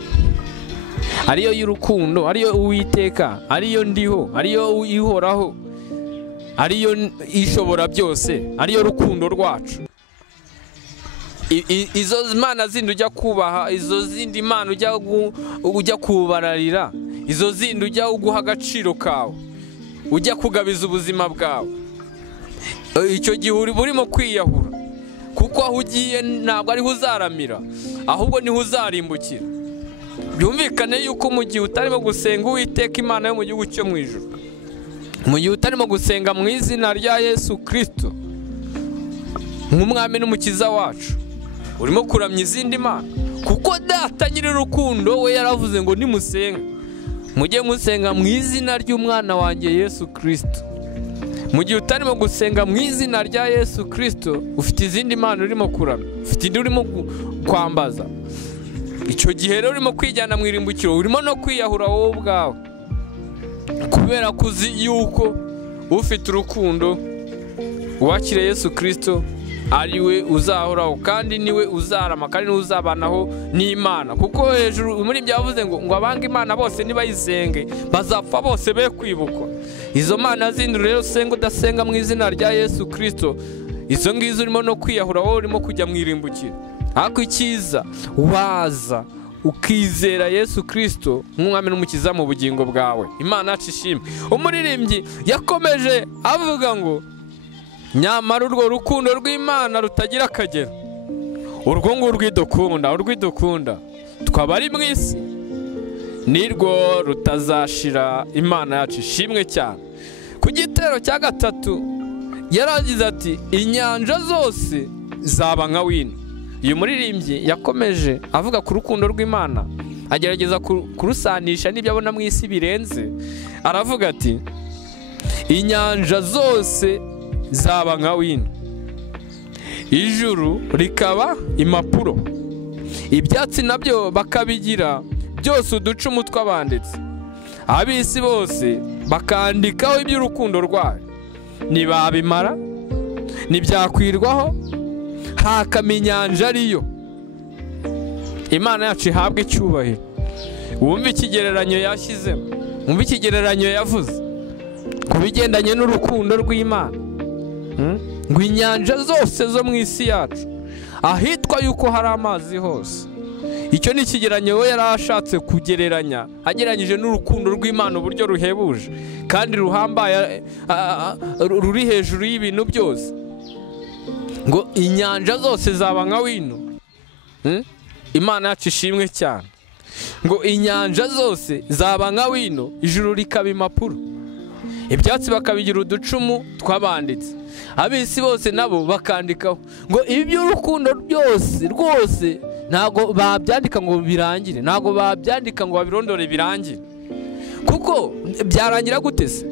ariyo y'urukundo, ariyo Uwiteka, ariyo ndiho, ariyo ihoraho, ariyo ishobora byose, ariyo rukundo rwacu, izo Imana zindi ujya kubaha, izo zindi Imana ujya kubararira, izo zindi ujya guha agaciro kawe, ujya kugabiza ubuzima bwawe, icyo gihe urimo kwiyahura. Kuko aho ugiye ntabwo ariho uzaramira, ahubwo niho uzarimbukira. Byumvikane yuko mu gihe utarimo gusenga Uwiteka Imana yo mu gihugu cyo mu ijuru, mu gihe utarimo gusenga mu izina rya Yesu Kristo nk'umwami n'umukiza wacu, urimo kuramya izindi mana. Kuko Data nyiri urukundo we yaravuze ngo nimusenga mujye musenga mu izina ry'umwana wanjye Yesu Kristo. Mu gihe utarimo gusenga mu izina rya Yesu Kristo, ufite izindi mana urimo kuramya, ufite indi urimo kwambaza. Icyo gihe rero urimo kwijyana mu irimbukiro, urimo no kwiyahura wowe ubwawe, kubera kuzi yuko ufite urukundo, uwakiriye Yesu Kristo ari we uzahoraho, kandi niwe uzarama, kandi niwe uzabanaho n'Imana. Kuko hejuru muri ibyo yavuze ngo abanga Imana bose nibayisenge bazapfa bose be kwibukwa. Izo mana zindi rero usenga udasenga mu izina rya Yesu Kristo, izo ngizo urimo no kwiyahura, wowe urimo kujya mu irimbukiro. Ariko icyiza, waza ukizera Yesu Kristo nk'umwami n'umukiza mu bugingo bwawe. Imana yacu ishimwe. Umuririmbyi yakomeje avuga ngo nyamara urwo rukundo rw'Imana rutagira akagero, urwo urwidukunda twaba ari mu isi, nirwo rutazashira. Imana yacu ishimwe cyane. Ku gitero cya gatatu yaragize ati inyanja zose zaba nka wino. Uyu muririmbyi yakomeje avuga ku rukundo rw'Imana, agerageza kurusanisha n'ibyo abona mu isi birenze. Aravuga ati inyanja zose zaba nka wino, ijuru rikaba impapuro, ibyatsi nabyo bakabigira byose uducumu tw'abanditsi, ab'isi bose bakandikaho iby'urukundo rwayo, ntibabimara ntibyakwirwaho hakama inyanja ariyo. Imana yacu ihabwa icyubahiro. Wumva ikigereranyo yashyizemo, wumva ikigereranyo yavuze ku bigendanye n'urukundo rw'Imana, ngo inyanja zose zo mu isi yacu, ahitwa yuko hari amazi hose. Icyo ni ikigereranyo we yari ashatse kugereranya, agereranyije n'urukundo rw'Imana uburyo ruhebuje kandi ruhambaye, ruri hejuru y'ibintu byose. Ngo inyanja zose zaba nka wino. Imana yacu ishimwe cyane. Ngo inyanja zose zaba nka wino, ijuru rikaba impapuro, ibyatsi bakabigira uducumu tw'abanditsi, ab'isi bose nabo bakandikaho. Ngo iby'urukundo byose rwose ntago babyandika ngo birangire, ntago babyandika ngo babirondore birangire, kuko byarangira gute se?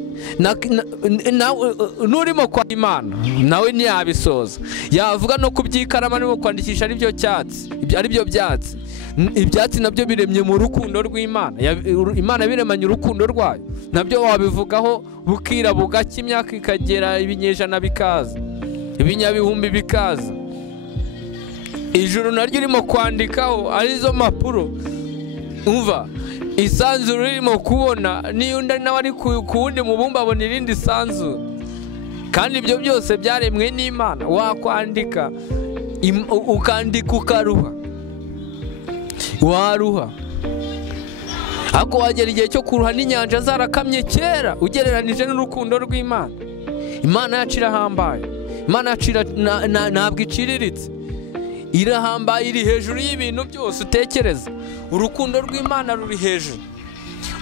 Nurimo kwa Imana nawe ntiyabisoza. Yavuga no kubyikarama no kwandikisha ari byo cyatsi, ari byo byatsi. Ibyatsi nabyo biremye mu rukundo rw'Imana. Imana biremanye urukundo rwayo, nabyo wabivugaho bukira bugacya, imyaka ikagera, ibinyejana bikaza, ibinyabihumbi bikaza. Ijuru naryo ririmo kwandikaho arizo mpapuro. Umva isanzuru ririmo kubona, niyo undi nawe ari ku wundi mubumba abona irindi sanzuru, kandi ibyo byose byaremwe n'Imana. Wakwandika ukandika ukaruha, waruha, ariko wagera igihe cyo kuruha n'inyanja zarakamye kera ugereranije n'urukundo rw'Imana. Imana yacu irahambaye. Imana yacu ntabwo iciriritse, irahambaye, iri hejuru y'ibintu byose utekereza. Urukundo rw'Imana ruri hejuru.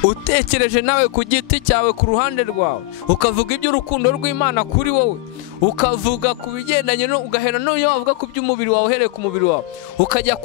Utekereje nawe ku giti cyawe, ku ruhande rwawe, ukavuga iby'urukundo rw'Imana kuri wowe, ukavuga ku bigendanye no, ugahera no yo wavuga ku by'umubiri wawe, uhereye ku mubiri wawe ukajya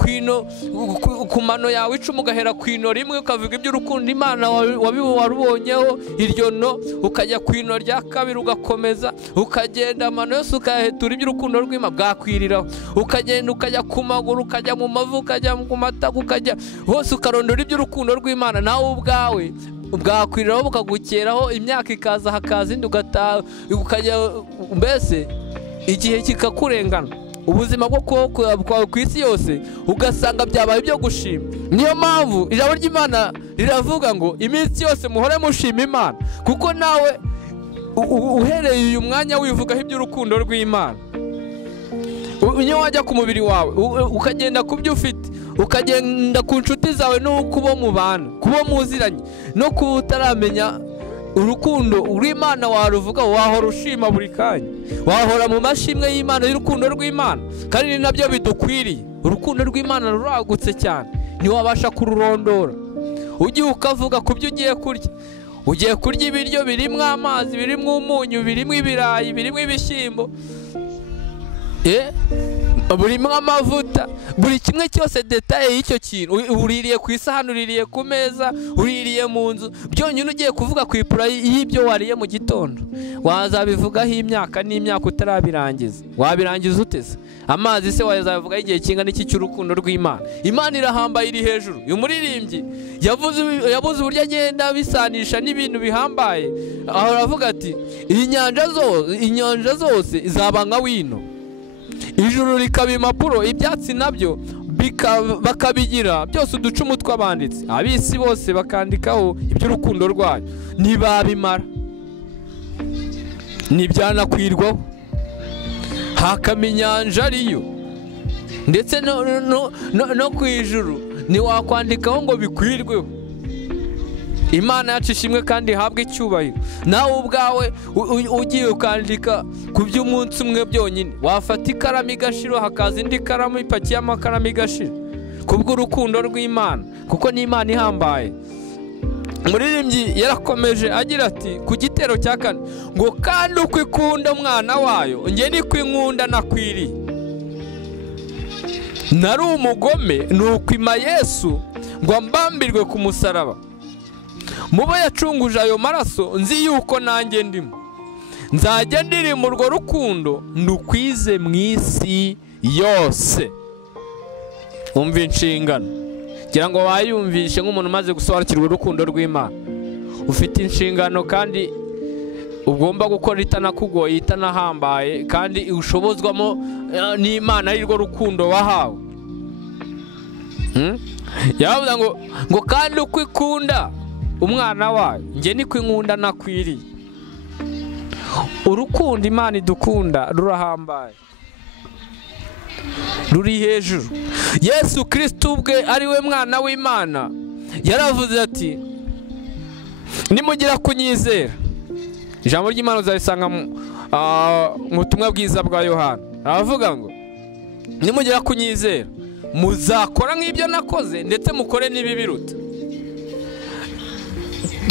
ku mano yawe icumi, ugahera ku ino rimwe ukavuga iby'urukundo Imana warubonyeho iryo no, ukajya ku ino rya kabiri ugakomeza, ukagenda amano yose ukayahetura iby'urukundo rw'Imana bwakwiriraho, ukagenda ukajya ku maguru, ukajya mu mavu, ukajya ku matako, ukajya hose ukarondora iby'urukundo rw'Imana. Nawe ubwawe bwakwiriraho bukagukeraho, imyaka ikaza hakaza indi, ugataha ukajya, mbese igihe kikakurengana, ubuzima bwo kwawe ku isi yose ugasanga byabaye ibyo gushima. Niyo mpamvu ijambo ry'Imana riravuga ngo iminsi yose muhore mushima Imana, kuko nawe uhereye uyu mwanya wivugaho iby'urukundo rw'Imana. Iyo wajya ku mubiri wawe ukagenda ku byo ufite, ukagenda ku nshuti zawe, no kubo mubana, kubo muziranye, no kuba utaramenya urukundo rw'Imana waruvuga, wahora ushima buri kanya, wahora mu mashimwe y'Imana y'urukundo rw'Imana, kandi ni nabyo bidukwiriye. Urukundo rw'Imana ruragutse cyane, ntiwabasha kururondora. Ugiye ukavuga ku byo ugiye kurya, ugiye kurya ibiryo birimo amazi, birimo umunyu, birimo ibirayi, birimo ibishyimbo, burimo amavuta, buri kimwe cyose detaye y'icyo kintu. Uririye ku isahani, uririye ku meza, uririye mu nzu, byonyine ugiye kuvuga ku ipura y'ibyo wariye mu gitondo, wazabivugaho imyaka n'imyaka utarabirangiza. Wabirangiza uteze? Amazi se wazabivugaho igihe kingana iki cy'urukundo rw'Imana? Imana irahambaye, iri hejuru. Uyu muririmbyi yabuze uburyo agenda bisanisha n'ibintu bihambaye, aho aravuga ati inyanja zose zaba nka wino, ijuru rikaba impapuro, ibyatsi nabyo bakabigira byose uducumu tw'abanditsi, ab'isi bose bakandikaho iby'urukundo rwayo, ntibabimara ntibyanakwirwaho hakama inyanja ariyo, ndetse no ku ijuru ntiwakwandikaho ngo bikwirweho. Imana yacu ishimwe kandi ihabwe icyubahiro. Nawe ubwawe ugiye ukandika ku by'umunsi umwe byonyine, wafata ikaramu igashira, hakaza indi karamu ipakiye amakaramu igashira, kubw'urukundo rw'Imana, kuko ni Imana ihambaye. Umuririmbyi yarakomeje agira ati ku gitero cya 4 ngo kandi uko ikunda umwana wayo njye niko inkunda nakwiriye. Nari umugome nukwima Yesu ngo mbambirwe ku musaraba, mubo yacunguje ayo maraso nzi yuko nanjye ndimo, nzajya ndirimba urwo rukundo ndukwize mu isi yose. Umva inshingano, kugira ngo wayumvishe nk'umuntu umaze gusobanukirwa urukundo rw'Imana. Ufite inshingano kandi ugomba gukora itanakugoye, itanahambaye, kandi ushobozwamo n'Imana ari rwo rukundo wahawe. Yavuga ngo kandi uko ikunda umwana wayo njye niko inkunda nakwiriye. Urukundo Imana idukunda rurahambaye, ruri hejuru. Yesu Kristo ubwe ari we mwana w'Imana yaravuze ati nimugira kunyizera. Ijambo ry'Imana uzarisanga mu butumwa bwiza bwa Yohana. Aravuga ngo nimugira kunyizera muzakora nk'ibyo nakoze ndetse mukore n'ibibiruta.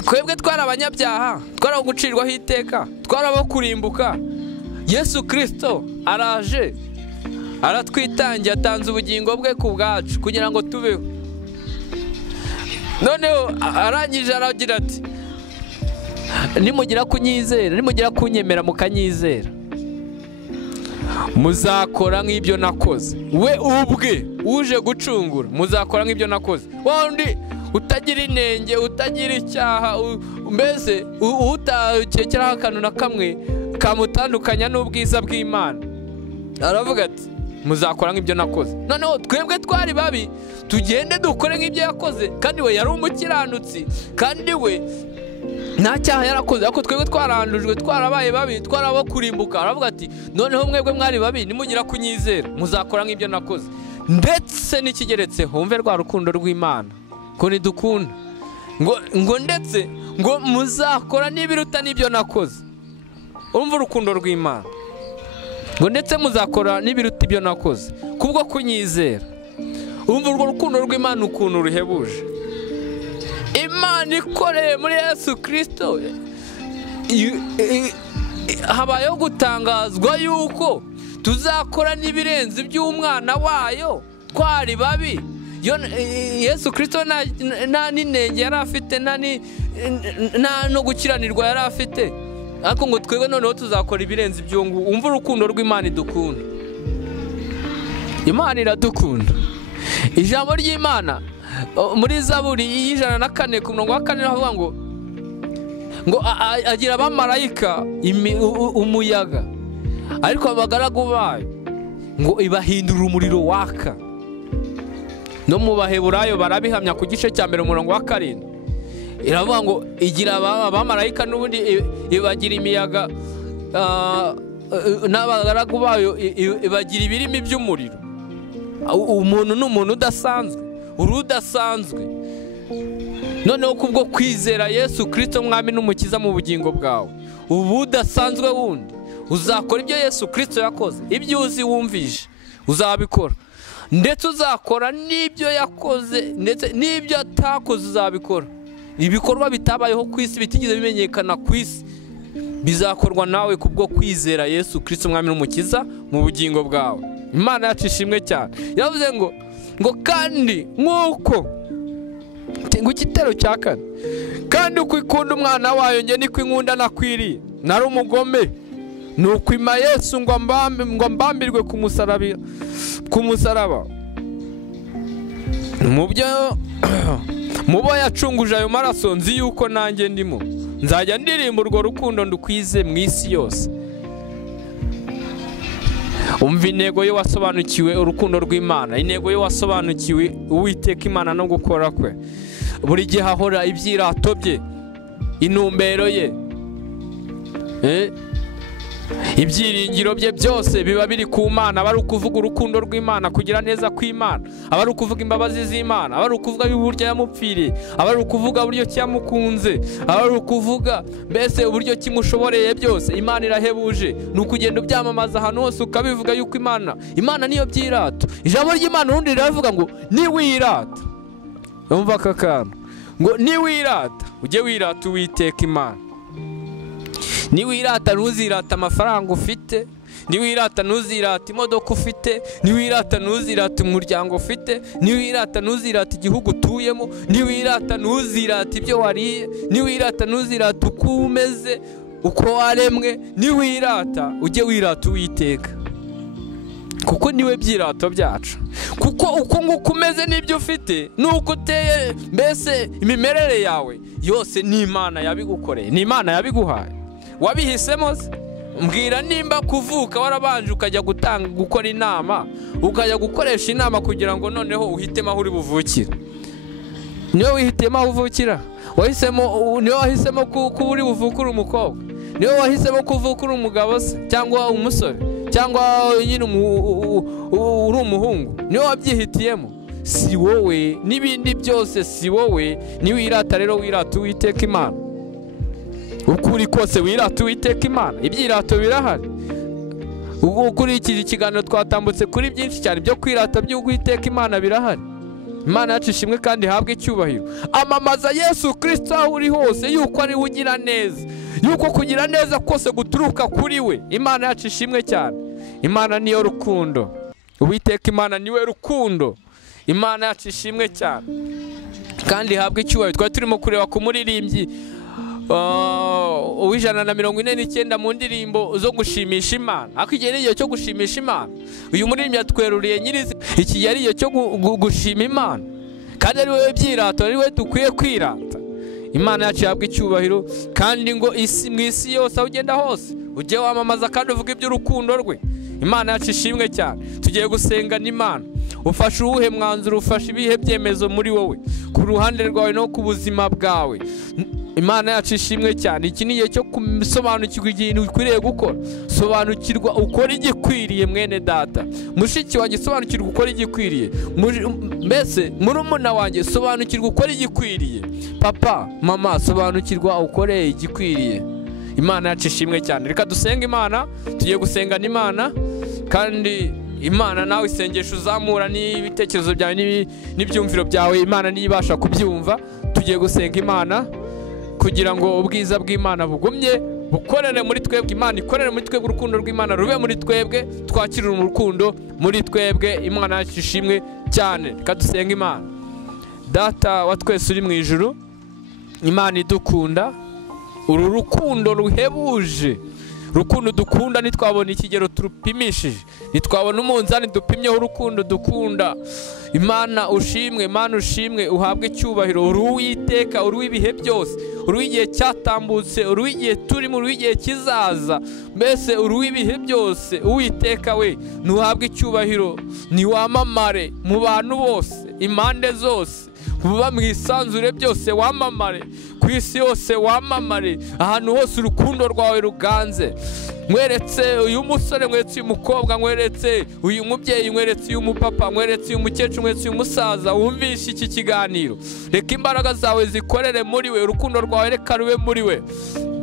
Twebwe twari abanyabyaha, twari abo gucirwaho iteka, twari abo kurimbuka. Yesu Kristo araje aratwitangiye, atanze ubugingo bwe ku bwacu kugira ngo tubeho. Noneho arangije aragira ati nimugira kunyizera, nimugira kunyemera mukanyizera, muzakora nk'ibyo nakoze. We ubwe uje gucungura, muzakora nk'ibyo nakoze. Wundi utagira inenge, utagira icyaha, mbese utakekeraho akantu na kamwe kamutandukanya n'ubwiza bw'Imana, aravuga ati muzakora nk'ibyo nakoze. Noneho twebwe twari babi, tugende dukore nk'ibyo yakoze, kandi we yari umukiranutsi, kandi we nta cyaha yarakoze. Ariko twebwe twarandujwe, twarabaye babi, twarabo kurimbuka. Aravuga ati noneho mwebwe mwari babi, nimugira kunyizera muzakora nk'ibyo nakoze. Ndetse n'ikigeretseho umve rwa rukundo rw'Imana ko nidukunda, ngo ndetse ngo muzakora n'ibiruta n'ibyo nakoze. Umva urukundo rw'Imana, ngo ndetse muzakora n'ibiruta ibyo nakoze kubwo kunyizera. Umva urwo rukundo rw'Imana ukuntu ruhebuje. Imana ikoreye muri Yesu Kristo, habayeho gutangazwa yuko tuzakora n'ibirenze iby'umwana wayo. Twari babi, Yesu Kristo nta n'inenge yari afite, nta no gukiranirwa yari afite, ariko ngo twebwe noneho tuzakora ibirenze ibyo. Umva urukundo rw'Imana idukunda. Imana iradukunda. Ijambo ry'Imana muri Zaburi y'104 ku murongo wa 4 havuga ngo agira abamarayika umuyaga, ariko abagaragu bayo ngo ibahindura umuriro waka. No mu Baheburayo barabihamya ku gice cya 1 umurongo wa 7 iravuga ngo igira abamarayika n'ubundi ibagira imiyaga, n'abagaragu bayo ibagira ibirimi by'umuriro. Umuntu n'umuntu udasanzwe, urudasanzwe. Noneho kubwo kwizera Yesu Kristo mwami n'umukiza mu bugingo bwawe, ubu udasanzwe wundi uzakora ibyo Yesu Kristo yakoze. Ibyo uzi wumvishe uzabikora, ndetse uzakora n'ibyo yakoze, ndetse n'ibyo atakoze uzabikora. Ibikorwa bitabayeho ku isi, bitigeze bimenyekana ku isi, bizakorwa nawe kubwo kwizera Yesu Kristo mwami n'umukiza mu bugingo bwawe. Imana yacu ishimwe cyane. Yavuze ngo kandi nk'uko igitero cya 4 kandi uko ikunda umwana wayo njye niko inkunda nakwiriye. Nari umugome nukwima Yesu ngo mbambirwe ku musaraba, mubo yacunguje ayo maraso nzi yuko nanjye ndimo, nzajya ndirimba urwo rukundo ndukwize mu isi yose. Umva intego yo wasobanukiwe urukundo rw'Imana, intego yo wasobanukiwe Uwiteka Imana no gukora kwe. Buri gihe ahora ibyirato bye, intumbero ye ibyiringiro bye byose biba biri ku Mana. aba ari ukuvuga urukundo rw'Imana, kugira neza kw'Imana, aba ari ukuvuga imbabazi z'Imana, aba ari ukuvuga uburyo yamupfiriye, aba ari ukuvuga uburyo cyamukunze, aba ari ukuvuga mbese uburyo kimushoboreye byose. Imana irahebuje, ni ukugenda ubyamamaza ahantu hose ukabivuga yuko Imana niyo byirato. Ijambo ry'Imana urundi riravuga ngo niwirata, umva aka kantu ngo niwirata ujye wirata Uwiteka Imana. Niwirata ntuzirata amafaranga ufite, niwirata ntuzirata imodoka ufite, niwirata ntuzirata umuryango ufite, niwirata ntuzirata igihugu utuyemo, niwirata ntuzirata ibyo wariye, niwirata ntuzirata uko umeze, uko waremwe. niwirata ujye wirata Uwiteka, kuko niwe byirato byacu. Kuko uko nguko umeze n'ibyo ufite nuko uteye, mbese imimerere yawe yose ni Imana yabigukoreye, ni Imana yabiguhaye. Wabihisemo se? Mbwira nimba kuvuka warabanje ukajya gukora inama, ukajya gukoresha inama kugira ngo noneho uhitemo aho uri buvukira. Niwe wihitemo aho uvukira? Niwe wahisemo kuba uri buvukure umukobwa? Niwe wahisemo kuvukura umugabo se, cyangwa umusore, cyangwa nyine uri umuhungu? Niwe wabyihitiyemo? Si wowe, n'ibindi byose si wowe. Niwirata rero wirata Uwiteka Imana, ukuri kose wirata Uwiteka Imana. Ibyirato birahari. Ukurikije ikiganiro twatambutse kuri byinshi cyane byo kwirata by'Uwiteka Imana birahari. Imana yacu ishimwe kandi ihabwe icyubahiro. Amamaza Yesu Kristo aho uri hose yuko ari we ugira neza, yuko kugira neza kose guturuka kuri we. Imana yacu ishimwe cyane. Imana niyo rukundo, Uwiteka Imana niwe rukundo. Imana yacu ishimwe cyane kandi ihabwe icyubahiro. Twari turimo kureba ku muririmbyi uw'149 mu ndirimbo zo gushimisha Imana. Ako igihe n'igihe cyo gushimisha Imana. Uyu muririmbyi yatweruriye nyirizi iki yari igihe cyo gushima Imana, kandi ari wowe byirato, ari wowe dukwiye kwirata. Imana yacu ihabwe icyubahiro kandi ngo mu isi yose aho ugenda hose ujye wamamaza kandi uvuga iby'urukundo rwe. Imana yacu ishimwe cyane. Tugiye gusenga n'Imana. Ufashe uwuhe mwanzuro, ufashe ibihe byemezo muri wowe, ku ruhande rwawe no ku buzima bwawe. Imana yacu ishimwe cyane. Iki ni igihe cyo gusobanukirwa ikintu ukwiriye gukora. Sobanukirwa ukora igikwiriye mwene data, mushiki wanjye, sobanukirwa ukora igikwiriye. Mbese murumuna wanjye, sobanukirwa ukora igikwiriye. Papa, mama, sobanukirwa ukore igikwiriye. Imana yacu ishimwe cyane. Reka dusenge Imana. Tugiye gusenga n'Imana, kandi Imana nawe isengesho uzamura n'ibitekerezo byawe n'ibyumviro byawe, Imana niyibasha kubyumva. Tugiye gusenga Imana kugira ngo ubwiza bw'Imana bugumye bukorere muri twebwe. Imana ikorere muri twebwe, urukundo rw'Imana rube muri twebwe, twakirire urukundo muri twebwe. Imana yacu ishimwe cyane. Reka dusenga Imana. Data wa twese uri mu ijuru, Imana idukunda, uru rukundo ruhebuje, rukundo dukunda ntitwabona ikigero turupimishije, ntitwabona umunzani dupimyeho urukundo dukunda. Imana ushimwe, Imana ushimwe, uhabwe icyubahiro. Uri Uwiteka, uri w'ibihe byose, uri w'igihe cyatambutse, uri w'igihe turimo, uri w'igihe kizaza, mbese uri w'ibihe byose. Uwiteka we, ntuhabwe icyubahiro, niwamamare mu bantu bose, impande zose, kuba mu isanzure byose wamamare, ku isi yose wamamare, ahantu hose urukundo rwawe ruganze. Mweretse uyu musore, mweretse uyu mukobwa, mweretse uyu mubyeyi, mweretse uyu mupapa, mweretse uyu mukecuru, mweretse uyu musaza wumvishe iki kiganiro. Reka imbaraga zawe zikorere muri we, urukundo rwawe reka rube muri we.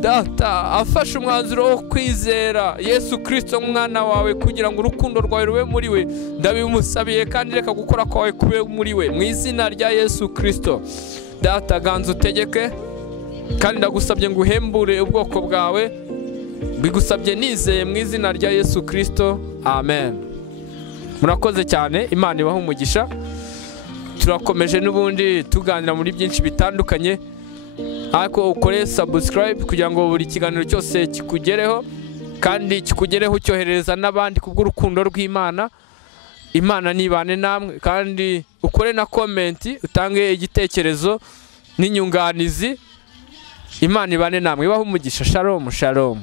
Data, afashe umwanzuro wo kwizera Yesu Kristo nk'umwana wawe, kugira ngo urukundo rwawe rube muri we. Ndabimusabiye kandi reka gukora kwawe kube muri we, mu izina rya Yesu Kristo. Data, ganza utegeke, kandi ndagusabye ngo uhembure ubwoko bwawe. Bigusabye nizeye mu izina rya Yesu Kristo, amen. Murakoze cyane. Imana ibahe umugisha. Turakomeje n'ubundi tuganira muri byinshi bitandukanye, ariko ukore subscribe kugira ngo buri kiganiro cyose kikugereho, kandi kikugereho cyohereza n'abandi kubw'urukundo rw'Imana. Imana nibane namwe, kandi ukore na comment, utange igitekerezo n'inyunganizi. Imana ibane namwe, ibahe umugisha. Shalom, shalom.